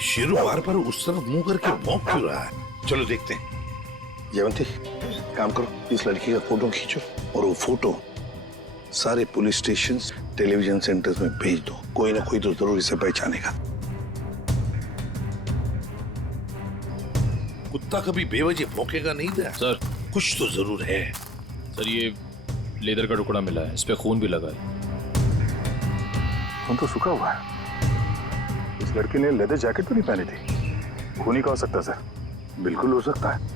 शेरू बार बार उस तरफ मुंह करके भौंक क्यों रहा है? चलो देखते हैं। जयवंती, काम करो, इस लड़की का फोटो खींचो और वो फोटो सारे पुलिस स्टेशन, टेलीविजन सेंटर्स में भेज दो। कोई ना कोई तो जरूर इसे पहचानेगा। कुत्ता कभी बेवजह भौंकेगा नहीं था सर। कुछ तो जरूर है। सर, ये लेदर का टुकड़ा मिला है, इस पे खून भी लगा है। खून तो सूखा हुआ है। इस लड़की ने लेदर जैकेट तो नहीं पहनी थी। खून ही का हो सकता सर? बिल्कुल हो सकता है।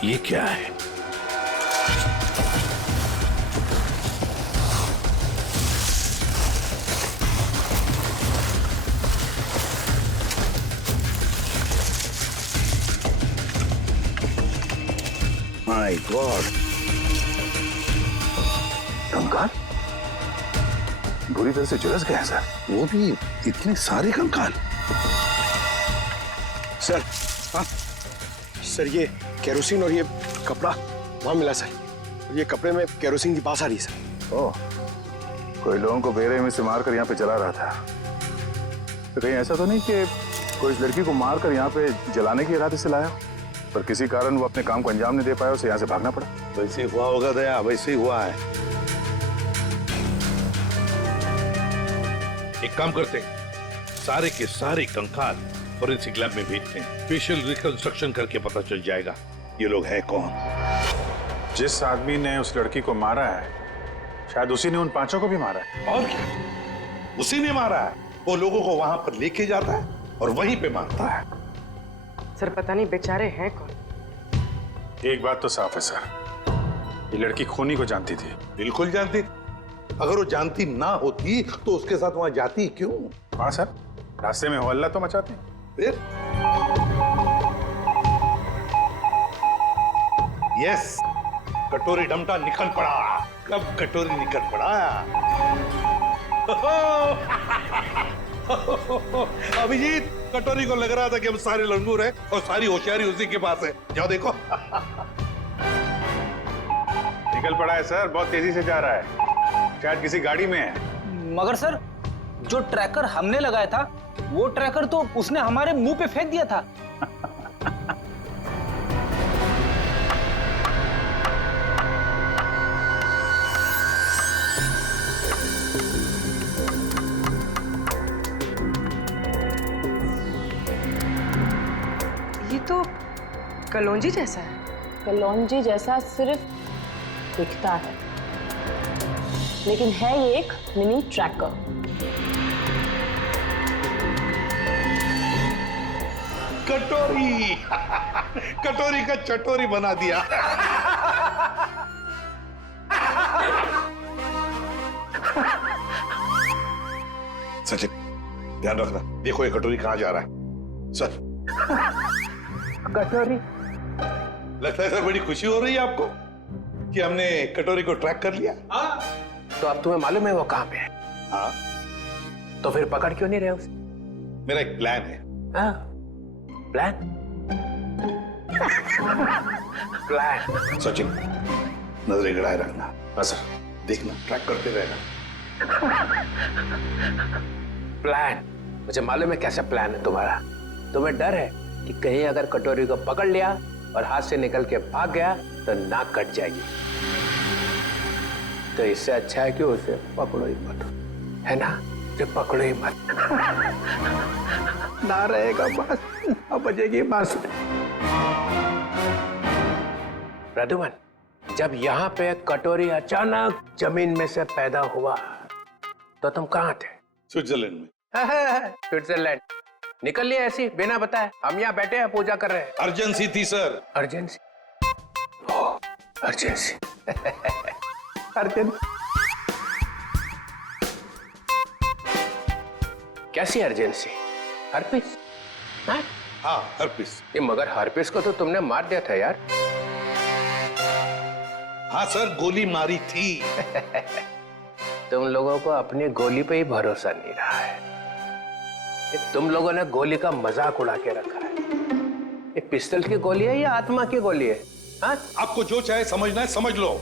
ये क्या है? माय गॉड, कंकाल बुरी तरह से झुलस गए हैं सर। वो भी इतने सारे कंकाल। सर, हाँ सर, ये केरोसिन और ये कपड़ा वहां मिला सर। ये कपड़े में केरोसिन की पास आ रही है सर। ओह, कोई लोगों को बेरहमी में से मारकर यहाँ पे जला रहा था। तो कहीं ऐसा तो नहीं कि कोई इस लड़की को मारकर यहाँ पे जलाने के इरादे से लाया, पर किसी कारण वो अपने काम को अंजाम नहीं दे पाया, उसे यहाँ से भागना पड़ा। वैसे हुआ होगा दया, वैसे ही हुआ है। एक काम करते, सारे के सारे कंकाल फोरेंसिक लैब में भेजते हैं। फेशियल रिकंस्ट्रक्शन करके पता चल जाएगा ये लोग है कौन। जिस आदमी ने उस लड़की को मारा है, शायद उसी ने उन पांचों को भी मारा है। और क्या, उसी ने मारा है। वो लोगों को वहां पर लेके जाता है और वहीं पे मारता है। सर, पता नहीं बेचारे हैं कौन। एक बात तो साफ है सर, ये लड़की खूनी को जानती थी। बिल्कुल जानती। अगर वो जानती ना होती तो उसके साथ वहां जाती क्यों? हाँ सर, रास्ते में हल्ला तो मचाती। फिर यस, कटोरी डमटा निकल पड़ा। कब कटोरी निकल पड़ा? अभिजीत, कटोरी को लग रहा था कि हम सारे लंगूर हैं और सारी होशियारी उसी के पास है। जाओ देखो। निकल पड़ा है सर, बहुत तेजी से जा रहा है, शायद किसी गाड़ी में है। मगर सर, जो ट्रैकर हमने लगाया था, वो ट्रैकर तो उसने हमारे मुंह पे फेंक दिया था। कलौंजी जैसा है? कलौंजी जैसा सिर्फ दिखता है, लेकिन है ये एक मिनी ट्रैकर। कटोरी कटोरी का चटोरी बना दिया। सचिन ध्यान रखना, देखो ये कटोरी कहां जा रहा है। सर कटोरी, लगता है सर बड़ी खुशी हो रही है आपको कि हमने कटोरी को ट्रैक कर लिया। तो अब तुम्हें मालूम है वो कहां पे है? हाँ, तो फिर पकड़ क्यों नहीं रहे उसे? मेरा एक प्लान है। हाँ, प्लान? प्लान? सचिन नजरें गड़ाए रखना। हाँ सर, देखना ट्रैक करते रहना। प्लान? मुझे मालूम है कैसा प्लान है तुम्हारा। तुम्हें डर है कि कहीं अगर कटोरी को पकड़ लिया और हाथ से निकल के भाग गया तो नाक कट जाएगी। तो इससे अच्छा है कि उसे पकड़ो ही मत, है ना? उसे पकड़ो ही मत। ना रहेगा बस, अब बजेगी बस। प्रद्युमन, जब यहाँ पे कटोरी अचानक जमीन में से पैदा हुआ तो तुम कहाँ थे? स्विट्जरलैंड में। स्विट्जरलैंड निकल लिया ऐसी बिना बताए? हम यहाँ बैठे हैं पूजा कर रहे हैं। अर्जेंसी थी सर। अर्जेंसी? अर्जेंसी। अर्जेंसी कैसी अर्जेंसी? हर्पिस? हाँ हर्पिस। ये मगर हर्पिस को तो तुमने मार दिया था यार। हाँ सर, गोली मारी थी। तुम लोगों को अपनी गोली पे ही भरोसा नहीं रहा है। तुम लोगों ने गोली का मजाक उड़ा के रखा है। ये पिस्टल की गोली है या आत्मा की गोली है? हाँ? आपको जो चाहे समझना है समझ लो,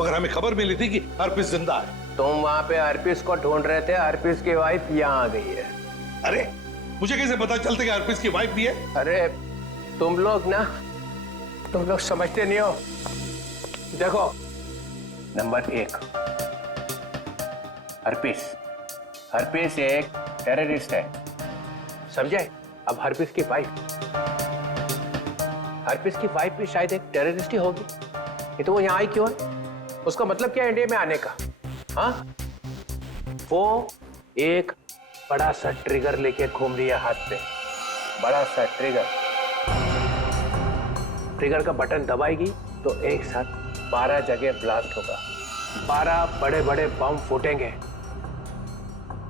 मगर हमें खबर मिली थी कि हर्पिस जिंदा है। तुम वहां पे हर्पिस को ढूंढ रहे थे, हर्पिस की वाइफ यहाँ आ गई है। अरे मुझे कैसे पता चलता कि हर्पिस की वाइफ भी है? अरे तुम लोग समझते नहीं हो। देखो, नंबर 1, हर्पिस एक टेररिस्ट है, समझे? अब हर्पिस की वाइफ भी शायद एक टेररिस्ट ही होगी। ये तो वो यहाँ आई क्यों है? उसका मतलब क्या है इंडिया में आने का? हाँ, वो एक बड़ा सा ट्रिगर लेके घूम रही है हाथ पे। बड़ा सा ट्रिगर का बटन दबाएगी तो एक साथ 12 जगह ब्लास्ट होगा। 12 बड़े बड़े बम फूटेंगे।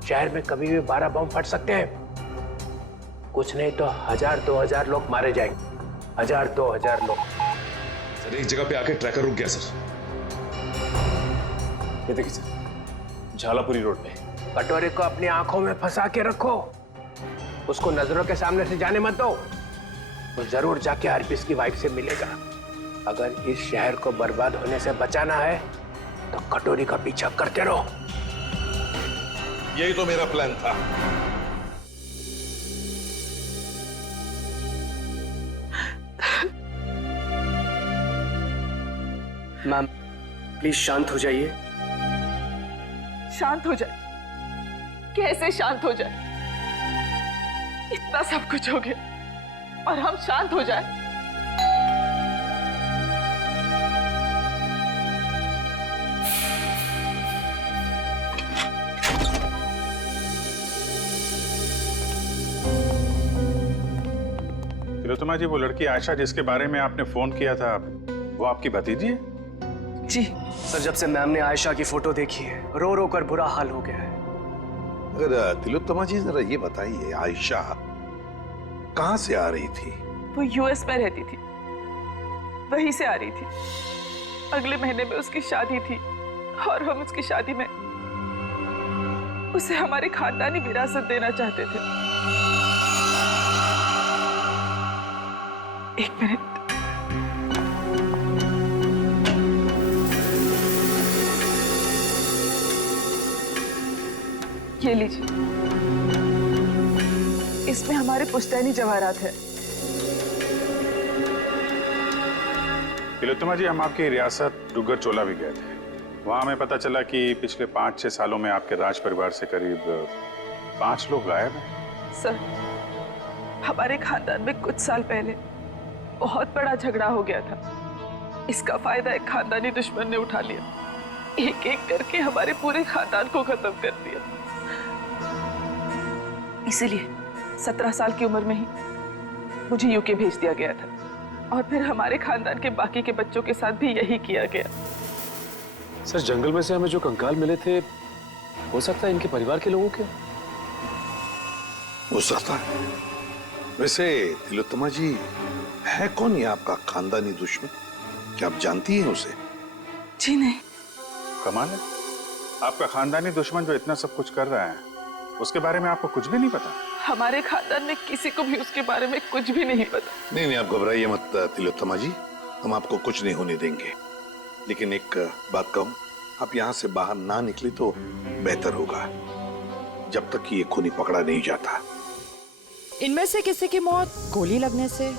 शहर में कभी भी 12 बम फट सकते हैं। कुछ नहीं तो 1000-2000 लोग मारे जाएंगे। 1000-2000 लोग। सर एक जगह पे आके ट्रैकर रुक गया सर। ये देखिए सर, झालापुरी रोड पे। कटोरी को अपनी आंखों में फंसा के रखो, उसको नजरों के सामने से जाने मत दो। वो जरूर जाके हर्पिस की वाइफ से मिलेगा। अगर इस शहर को बर्बाद होने से बचाना है तो कटोरी का पीछा करते रहो। यही तो मेरा प्लान था। मैम प्लीज शांत हो जाइए। शांत हो जाए? कैसे शांत हो जाए? इतना सब कुछ हो गया और हम शांत हो जाए? तिलोत्तमा जी, वो लड़की आयशा जिसके बारे में आपने फोन किया था, वो आपकी भतीजी है? जी सर, जब से मैम ने आयशा की फोटो देखी है रो रो कर बुरा हाल हो गया है। अगर तिलोत्तमा जी जरा ये बताइए, आयशा कहां से आ रही थी? वो यूएस में रहती थी, वहीं से आ रही थी। अगले महीने में उसकी शादी थी और हम उसकी शादी में उसे हमारी खानदानी विरासत देना चाहते थे। एक मिनट। ये लीजिए, इसमें हमारे पुश्तैनी जवाहरात है। तिलोत्तमा जी, हम आपकी रियासत डुग्गर चोला भी गए थे। वहां हमें पता चला कि पिछले 5-6 सालों में आपके राज परिवार से करीब 5 लोग गायब हैं। सर, हमारे खानदान में कुछ साल पहले बहुत बड़ा झगड़ा हो गया था। इसका फायदा एक खानदानी दुश्मन ने उठा लिया, एक एक करके हमारे पूरे खानदान को खत्म कर दिया। इसीलिए 17 साल की उम्र में ही मुझे यूके भेज दिया गया था और फिर हमारे खानदान के बाकी के बच्चों के साथ भी यही किया गया। सर जंगल में से हमें जो कंकाल मिले थे, हो सकता है इनके परिवार के लोगों के? हो सकता है। वैसे तिलोत्तमा जी, है कौन ये आपका खानदानी दुश्मन? क्या आप जानती हैं उसे? जी नहीं। कमाल है, आपका खानदानी दुश्मन जो इतना सब कुछ कर रहा है, उसके बारे में आपको कुछ भी नहीं पता? हमारे खानदान में किसी को भी उसके बारे में कुछ भी नहीं पता। नहीं नहीं, आप घबराइए मत तिलोत्तमा जी, हम आपको कुछ नहीं होने देंगे। लेकिन एक बात कहूं, आप यहाँ से बाहर ना निकले तो बेहतर होगा, जब तक कि ये खूनी पकड़ा नहीं जाता। इनमें से किसी की मौत गोली लगने से,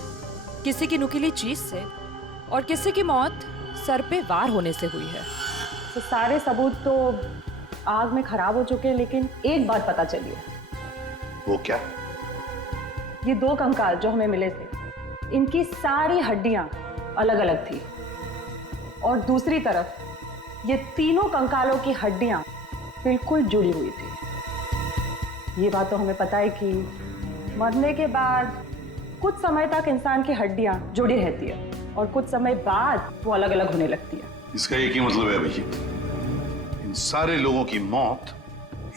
किसी की नुकीली चीज से और किसी की मौत सर पे वार होने से हुई है। तो सारे सबूत तो आग में खराब हो चुके हैं, लेकिन एक बात पता चली है। वो क्या? ये 2 कंकाल जो हमें मिले थे, इनकी सारी हड्डियां अलग अलग थी और दूसरी तरफ ये तीनों कंकालों की हड्डियां बिल्कुल जुड़ी हुई थी। ये बात तो हमें पता है कि मरने के बाद कुछ समय तक इंसान की हड्डियां जुड़ी रहती है और कुछ समय बाद वो अलग अलग होने लगती है। इसका एक ही मतलब है अभिजीत, इन सारे लोगों की मौत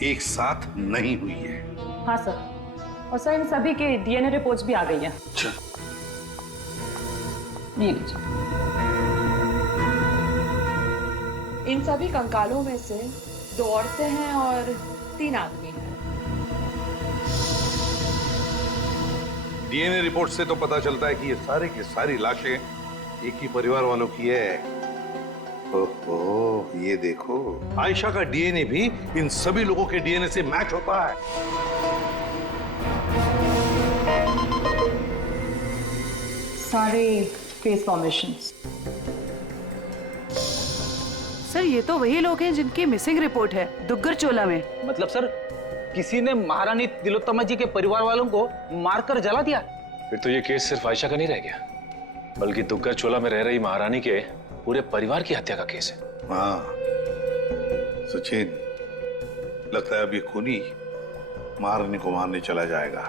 एक साथ नहीं हुई है। हाँ सर, और सर इन सभी के डीएनए रिपोर्ट्स भी आ गई हैं। अच्छा, ये लीजिए। इन सभी कंकालों में से 2 औरतें हैं और 3 आदमी हैं। डीएनए रिपोर्ट से तो पता चलता है कि ये सारे की सारी लाशें एक ही परिवार वालों की है। ओहो, ये देखो, आयशा का डीएनए भी इन सभी लोगों के डीएनए से मैच होता है। सारे फेस फॉर्मेशंस। सर ये तो वही लोग हैं जिनकी मिसिंग रिपोर्ट है दुग्गर चोला में। मतलब सर किसी ने महारानी तिलोत्तमा जी के परिवार वालों को मारकर जला दिया? फिर तो ये केस सिर्फ आयशा का नहीं रह गया, बल्कि दुग्गर चोला में रह रही महारानी के पूरे परिवार की हत्या का केस है। हाँ सचिन, लगता है अब ये खूनी महारानी को मारने चला जाएगा।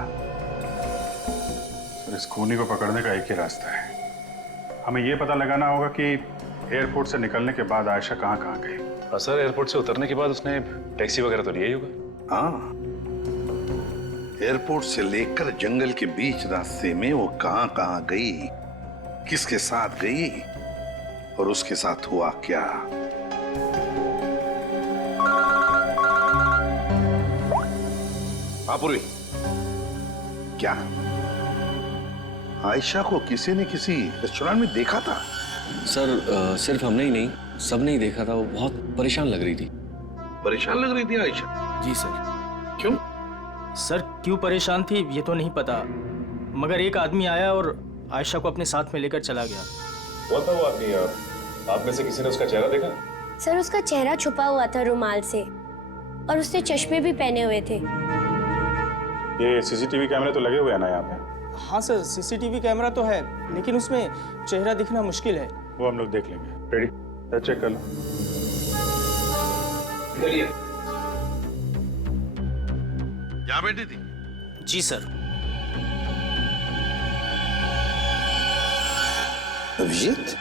सर इस खूनी को पकड़ने का एक ही रास्ता है, हमें ये पता लगाना होगा कि एयरपोर्ट से निकलने के बाद आयशा कहाँ कहाँ गई। सर एयरपोर्ट से उतरने के बाद उसने टैक्सी वगैरह तो लिया ही होगा। हाँ, एयरपोर्ट से लेकर जंगल के बीच रास्ते में वो कहाँ कहाँ गई, किसके साथ गई और उसके साथ हुआ क्या। आपुरी, क्या आयशा को किसी ने किसी रेस्टोरेंट में देखा था? सर सिर्फ हमने ही नहीं, सबने ही देखा था। वो बहुत परेशान लग रही थी। परेशान लग रही थी आयशा? जी सर। क्यों? सर क्यों परेशान थी ये तो नहीं पता, मगर एक आदमी आया और आयशा को अपने साथ में लेकर चला गया। कौन था वो आदमी? आप में से किसी ने उसका चेहरा देखा? सर उसका चेहरा छुपा हुआ था रुमाल से और उसने चश्मे भी पहने हुए थे। ये सीसीटीवी कैमरे तो लगे हुए हैं ना यहाँ पे? हाँ सर, सीसीटीवी कैमरा तो है, लेकिन उसमें चेहरा दिखना मुश्किल है। वो हम लोग देख लेंगे। रेडी? चेक कर लो। चलिए। यहाँ बैठी थी? जी सर। अभिजीत?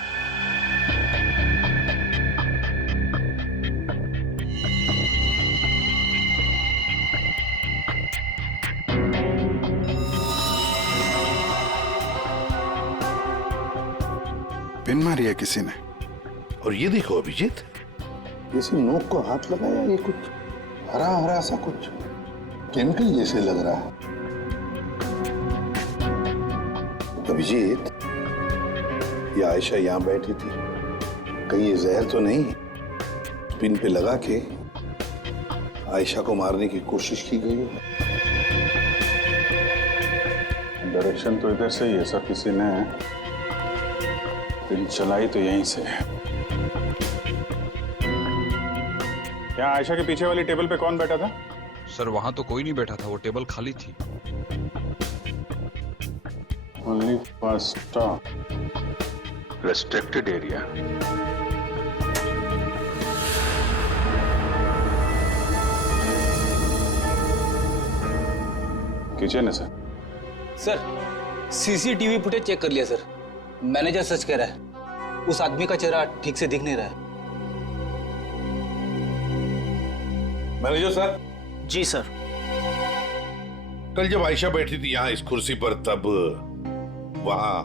पिन मारी है किसी ने। और ये देखो अभिजीत, किसी नोक को हाथ लगाया, ये कुछ हरा हरा सा कुछ केमिकल जैसे लग रहा है। अभिजीत, ये आयशा यहाँ बैठी थी, कहीं ये जहर तो नहीं पिन पे लगा के आयशा को मारने की कोशिश की गई है? डायरेक्शन तो इधर से ही है सर, किसी ने पिन चलाई तो यहीं से है। यहाँ आयशा के पीछे वाली टेबल पे कौन बैठा था? सर वहां तो कोई नहीं बैठा था, वो टेबल खाली थी। Only first stop. Restricted area. Kitchen है sir. Sir CCTV footage check कर लिया सर। मैनेजर सच कह रहा है, उस आदमी का चेहरा ठीक से दिख नहीं रहा है। Manager sir. जी सर। कल जब आयशा बैठी थी यहाँ इस कुर्सी पर, तब वहाँ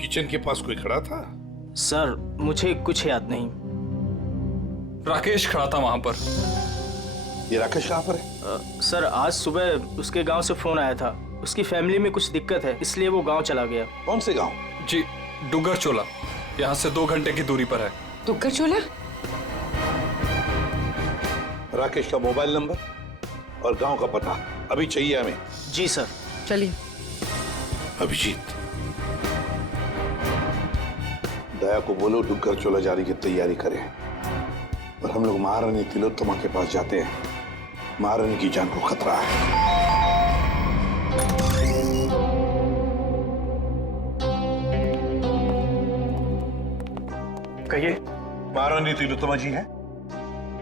किचन के पास कोई खड़ा था? सर मुझे कुछ याद नहीं। राकेश खड़ा था वहां पर। ये राकेश कहाँ पर है? सर आज सुबह उसके गांव से फोन आया था, उसकी फैमिली में कुछ दिक्कत है, इसलिए वो गांव चला गया। कौन से गांव? जी डुगर चोला, यहाँ से 2 घंटे की दूरी पर है। डुगर चोला? राकेश का मोबाइल नंबर और गांव का पता अभी चाहिए हमें। जी सर। चलिए। अभिजीत, दया को बोलो डुगर चोला जाने की तैयारी करें और हम लोग महारानी तिलोत्तमा के पास जाते हैं। महारानी की जान को खतरा है। कहिए। महारानी तिलोत्तमा जी हैं?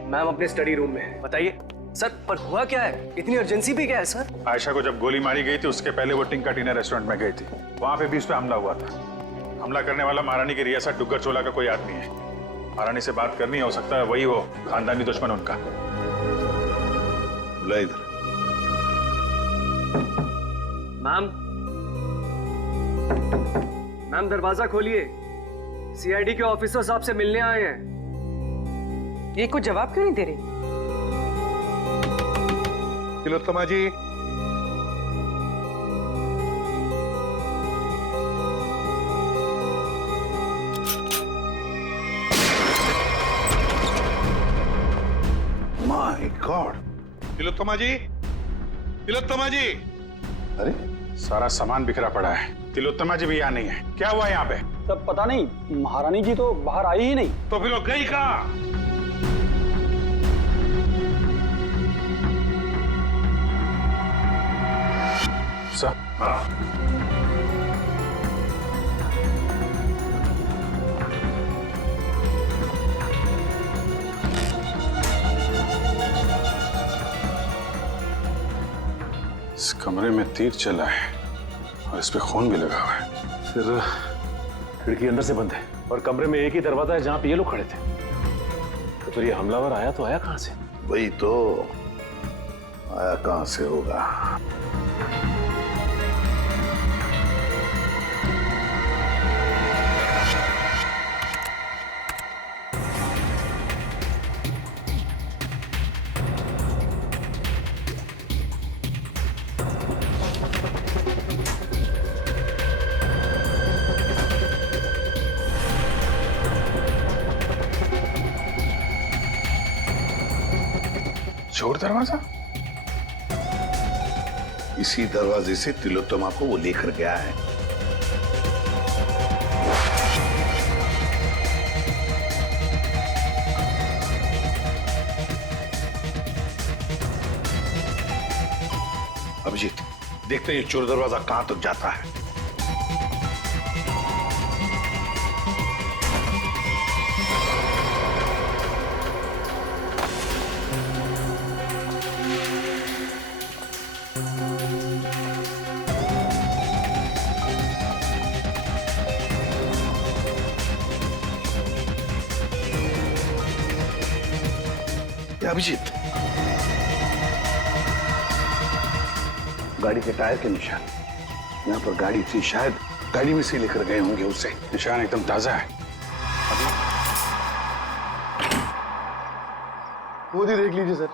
मैम अपने स्टडी रूम में है। बताइए सर, पर हुआ क्या है? इतनी अर्जेंसी भी क्या है सर? आयशा को जब गोली मारी गई थी उसके पहले वो टिंका टीना रेस्टोरेंट में गई थी। वहां पे भी उस पर हमला हुआ था। हमला करने वाला महारानी की रियासत डुगर चोला का कोई आदमी है। महारानी से बात करनी, हो सकता है वही हो खानदानी दुश्मन उनका। बुला इधर। मैम दरवाजा खोलिए, सीआईडी के ऑफिसर साहब से मिलने आए हैं। ये कुछ जवाब क्यों नहीं दे रही? तिलोत्तमा जी। My God. तिलोत्तमा जी, तिलोत्तमा जी। अरे सारा सामान बिखरा पड़ा है। तिलोत्तमा जी भी यहाँ नहीं है। क्या हुआ यहाँ पे? तब पता नहीं, महारानी जी तो बाहर आई ही नहीं। तो फिर वो गई कहाँ? इस कमरे में तीर चला है और इस पे खून भी लगा हुआ है। फिर खिड़की अंदर से बंद है और कमरे में एक ही दरवाजा है जहां पे ये लोग खड़े थे। तो फिर ये हमलावर आया तो आया कहां से? वही तो, आया कहां से होगा? चोर दरवाजा? इसी दरवाजे से तिलोत्तमा को वो लेकर गया है। अभिजीत, देखते हैं ये चोर दरवाजा कहां तक जाता है। अभिजीत, गाड़ी के टायर के निशान यहाँ पर गाड़ी थी, शायद गाड़ी में से लेकर गए होंगे उसे। निशान एकदम ताजा है। खुद ही देख लीजिए सर,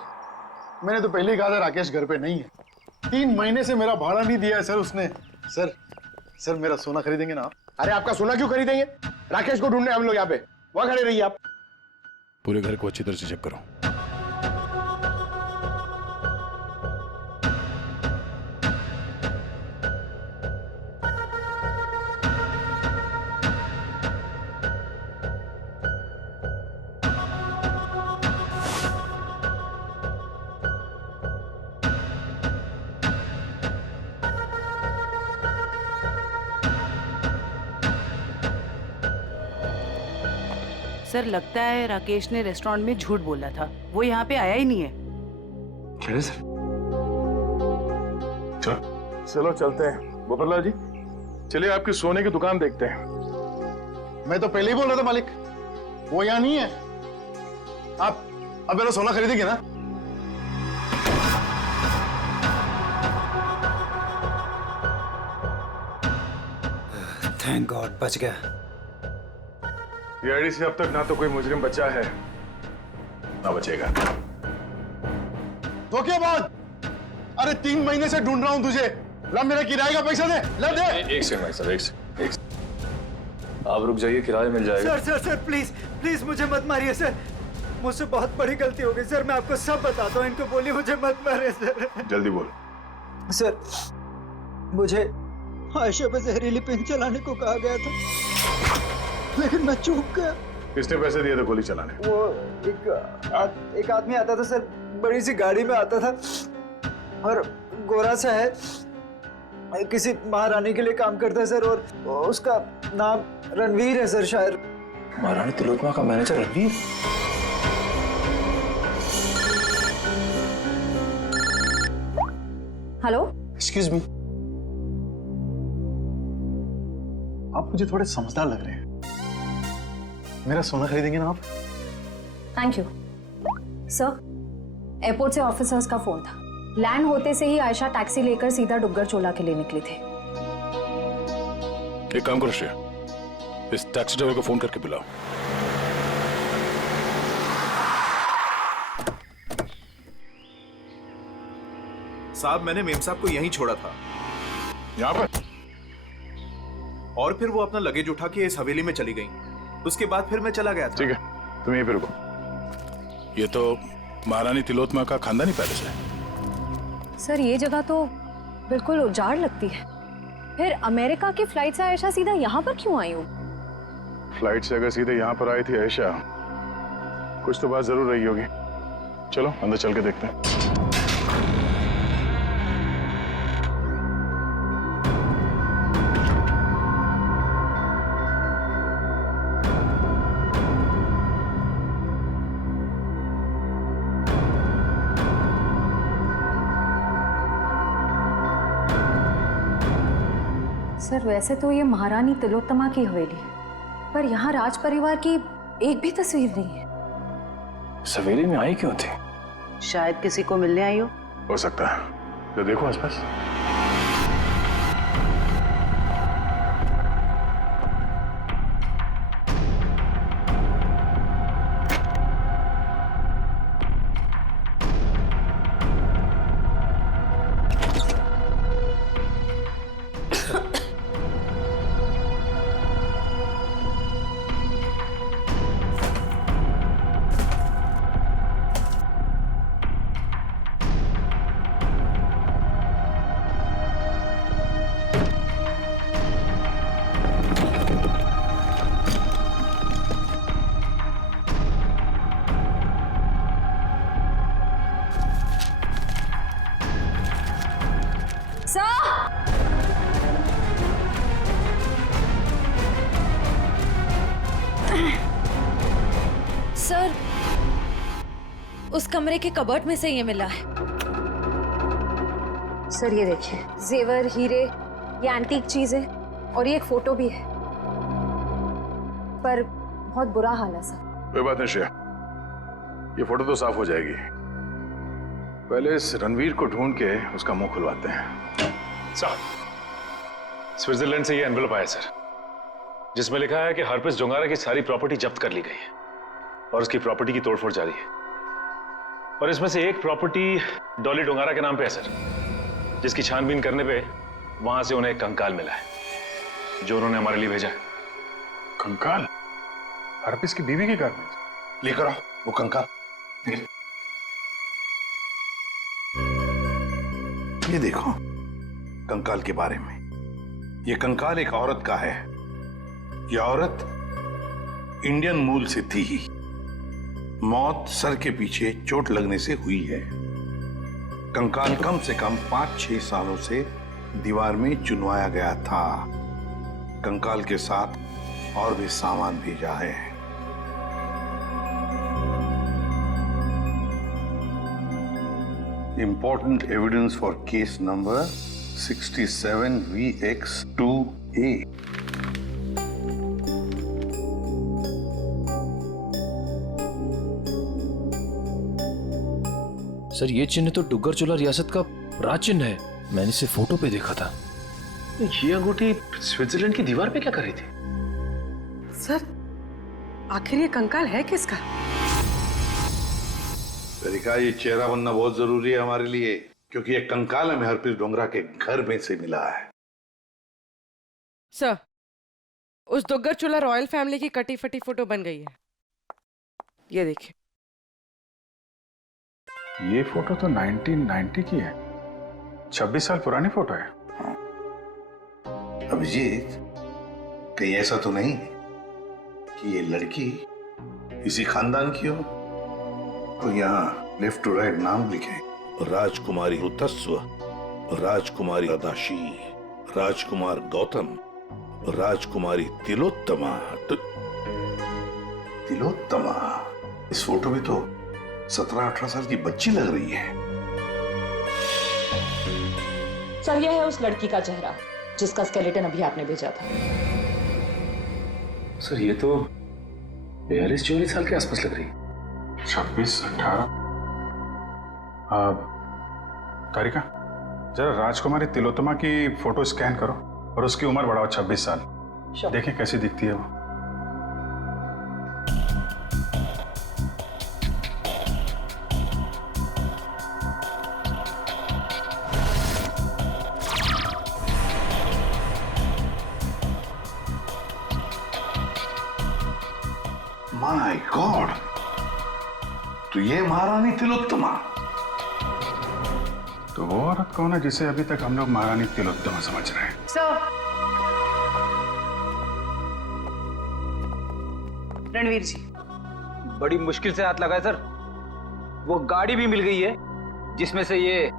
मैंने तो पहले ही कहा था राकेश घर पे नहीं है। 3 महीने से मेरा भाड़ा नहीं दिया है सर उसने। सर मेरा सोना खरीदेंगे ना आप? अरे आपका सोना क्यों खरीदेंगे? राकेश को ढूंढने हम लोग यहाँ पे, वहां खड़े रहिए आप। पूरे घर को अच्छी तरह से चेक करो। सर लगता है राकेश ने रेस्टोरेंट में झूठ बोला था, वो यहाँ पे आया ही नहीं है। चले सर, चलो चलते हैं। गोपाललाल जी, चलिए आपकी सोने की दुकान देखते हैं। मैं तो पहले ही बोल रहा था मालिक, वो यहाँ नहीं है। आप अब मेरा सोना खरीदेंगे ना? थैंक गॉड, बच गया। सीआईडी से अब तक ना तो कोई मुजरिम बचा है ना बचेगा। तो क्या बात? अरे 3 महीने से ढूंढ रहा हूं तुझे। ला मेरा किराए का पैसा दे, ला दे। एक सेकंड भाई साहब, एक सेकंड। आप रुक जाइए, किराया मिल जाएगा। सर प्लीज प्लीज मुझे मत मारिए सर, मुझसे बहुत बड़ी गलती हो गई सर, मैं आपको सब बताता हूँ, इनको बोलिए मुझे मत मारिए सर। जल्दी बोल। सर मुझे आयशा पे जहरीली पिन चलाने को कहा गया था, लेकिन मैं चूक गया। किसने पैसे दिए थे गोली चलाने? वो एक आदमी आता था सर, बड़ी सी गाड़ी में आता था और गोरा सा है, किसी महारानी के लिए काम करता है सर, और उसका नाम रणवीर है सर शायद। महारानी तिलोत्तमा का manager Ranveer? Hello, excuse me, आप मुझे थोड़े समझदार लग रहे हैं। मेरा सोना खरीदेंगे ना आप? Thank you sir. एयरपोर्ट से ऑफिसर्स का फोन था, लैंड होते से ही आयशा टैक्सी लेकर सीधा डुग्गर चोला के लिए निकली थी। एक काम करो श्रेया, इस टैक्सी ड्राइवर को फोन करके बुलाओ। साहब मैंने मेम साहब को यहीं छोड़ा था। यहाँ पर? और फिर वो अपना लगेज उठा के इस हवेली में चली गई, उसके बाद फिर मैं चला गया था। ठीक है, तुम यहीं पे रुको। ये तो महारानी तिलोत्तमा का खानदानी पैलेस है। सर ये जगह तो बिल्कुल उजाड़ लगती है, फिर अमेरिका की फ्लाइट से आयशा सीधा यहाँ पर क्यों आई हूँ? फ्लाइट से अगर सीधे यहाँ पर आई थी आयशा, कुछ तो बात जरूर रही होगी। चलो अंदर चल के देखते हैं। सर वैसे तो ये महारानी तिलोत्तमा की हवेली है, पर यहाँ राज परिवार की एक भी तस्वीर नहीं है। इस हवेली में आई क्यों थी? शायद किसी को मिलने आई हो सकता है। तो देखो आसपास। सर उस कमरे के कबर्ड में से ये मिला है। सर ये देखिए, जेवर, हीरे, ये एंटीक चीजें, और ये एक फोटो भी है, पर बहुत बुरा हाल है सर। कोई बात नहीं श्रेया, ये फोटो तो साफ हो जाएगी। पहले इस रणवीर को ढूंढ के उसका मुंह खुलवाते हैं। साहब, स्विट्जरलैंड से ये एनवेलप आया सर, जिसमें लिखा है कि हरप्रिस डोंगारा की सारी प्रॉपर्टी जब्त कर ली गई है और उसकी प्रॉपर्टी की तोड़फोड़ जारी है। और इसमें से एक प्रॉपर्टी डॉली डोंगारा के नाम पे है सर, जिसकी छानबीन करने पे वहां से उन्हें एक कंकाल मिला है, जो उन्होंने हमारे लिए भेजा है। कंकाल? हरप्रिस की बीवी के घर में? लेकर आओ वो कंकाल। ये देखो कंकाल के बारे में। ये कंकाल एक औरत का है। ये औरत इंडियन मूल से थी ही। मौत सर के पीछे चोट लगने से हुई है। कंकाल कम से कम 5-6 सालों से दीवार में चुनवाया गया था। कंकाल के साथ और भी सामान भेजा है। Important evidence for case number 67VX2A. Sir ये चिन्ह तो डुग्गर चोला रियासत का राज चिन्ह है। मैंने इसे फोटो पे देखा था। ये अंगूठी स्विट्जरलैंड की दीवार पे क्या कर रही थी? सर आखिर ये कंकाल है किसका? तरीका ये चेहरा बनना बहुत जरूरी है हमारे लिए, क्योंकि ये कंकाल हमें हरप्रीत डोंगरा के घर में से मिला है। सर उस दुग्गर चोला रॉयल फैमिली की कटी फटी फोटो बन गई है, ये देखिए। ये फोटो तो 1990 की है, 26 साल पुरानी फोटो है। अभिजीत, कहीं ऐसा तो नहीं कि ये लड़की इसी खानदान की हो? तो यहाँ लेफ्ट टू राइट नाम लिखे, राजकुमारी ऋतस्व, राजकुमारी अदाशी, राजकुमार गौतम, राजकुमारी तिलोत्तमा। तिलोत्तमा, इस फोटो में तो 17-18 साल की बच्ची लग रही है। सर यह है उस लड़की का चेहरा जिसका स्केलेटन अभी आपने भेजा था। सर ये तो 42-44 साल के आसपास लग रही है। 26-18। तारिका, जरा राजकुमारी तिलोत्तमा की फोटो स्कैन करो और उसकी उम्र बढ़ाओ 26 साल। देखें कैसी दिखती है वो। माय गॉड, तो ये महारानी तिलोत्तमा। तो वो औरत कौन है जिसे अभी तक हम लोग महारानी तिलोत्तमा समझ रहे हैं? रणवीर जी, बड़ी मुश्किल से हाथ लगा है सर। वो गाड़ी भी मिल गई है जिसमें से ये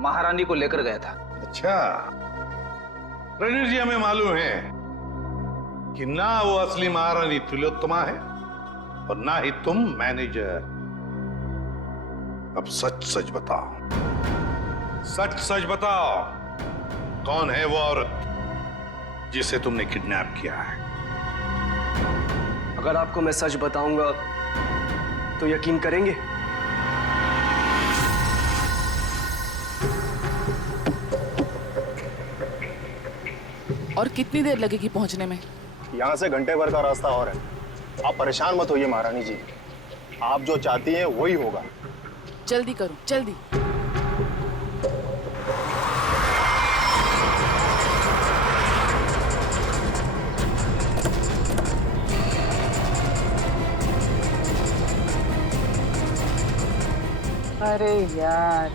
महारानी को लेकर गया था। अच्छा, रणवीर जी, हमें मालूम है कि ना वो असली महारानी तिलोत्तमा है और ना ही तुम मैनेजर। अब सच सच बताओ, सच सच बताओ, कौन है वो औरत जिसे तुमने किडनैप किया है? अगर आपको मैं सच बताऊंगा तो यकीन करेंगे? और कितनी देर लगेगी पहुंचने में? यहाँ से घंटे भर का रास्ता और है। आप परेशान मत होइए महारानी जी, आप जो चाहती हैं वही होगा। जल्दी करो, जल्दी। अरे यार,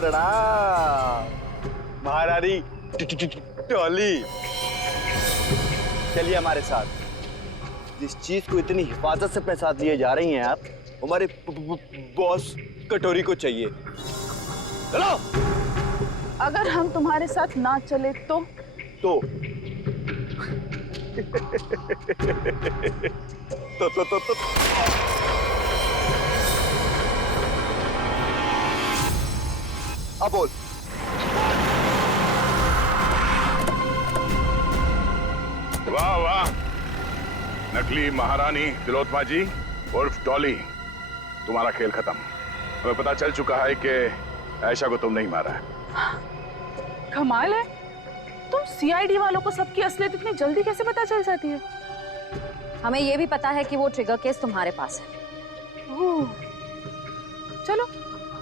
प्रणाम महारानी टॉली। चलिए हमारे साथ। जिस चीज को इतनी हिफाजत से अपने साथ लिए जा रही हैं आप, हमारे बॉस कटोरी को चाहिए। चलो। अगर हम तुम्हारे साथ ना चले तो अब बोल। वाह वाह, नकली महारानी तिलोत्तमा जी उर्फ डॉली, तुम्हारा खेल खत्म। हमें पता चल चुका है कि आयशा को तुम नहीं मारा है। कमाल है, तुम सीआईडी वालों को सबकी असलियत इतनी जल्दी कैसे पता चल जाती है? हमें ये भी पता है कि वो ट्रिगर केस तुम्हारे पास है। ओह, चलो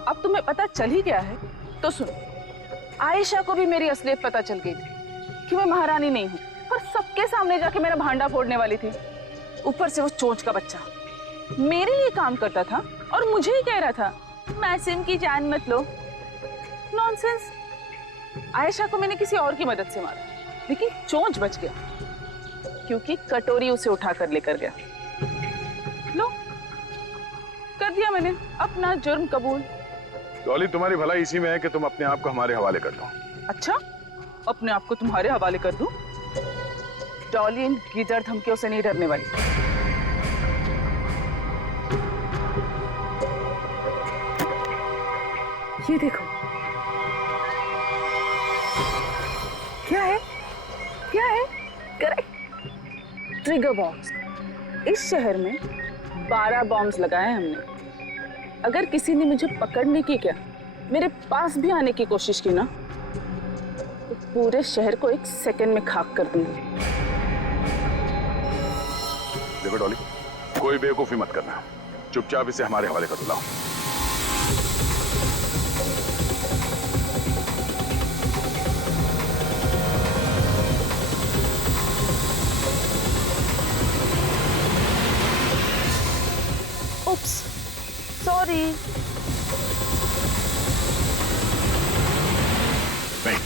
अब तुम्हें पता चल ही गया है तो सुनो, आयशा को भी मेरी असलियत पता चल गई थी कि मैं महारानी नहीं हूँ, पर सबके सामने जाके मेरा भांडा फोड़ने वाली थी। ऊपर से वो चोंच का बच्चा मेरे लिए काम करता था और मुझे ही कह रहा था मासूम की जान मत लो। नॉनसेंस। आयशा को मैंने किसी और की मदद से मारा, लेकिन चोंच बच गया क्योंकि कटोरी उसे उठाकर लेकर गया। लो, कर दिया मैंने अपना जुर्म कबूल। डॉली, तुम्हारी भलाई इसी में है कि तुम अपने आप को हमारे हवाले कर दो। अच्छा, अपने आप को तुम्हारे हवाले कर दूं? डॉली इन गीदड़ धमकियों से नहीं डरने वाली। ये देखो, क्या है? क्या है? Correct, trigger bombs. इस शहर में 12 बॉम्ब्स लगाए हमने। अगर किसी ने मुझे पकड़ने की क्या, मेरे पास भी आने की कोशिश की ना, तो पूरे शहर को 1 सेकंड में खाक कर दूंगी। देखो डॉली, कोई बेवकूफी मत करना, चुपचाप इसे हमारे हवाले कर दो। Oops, sorry. नहीं,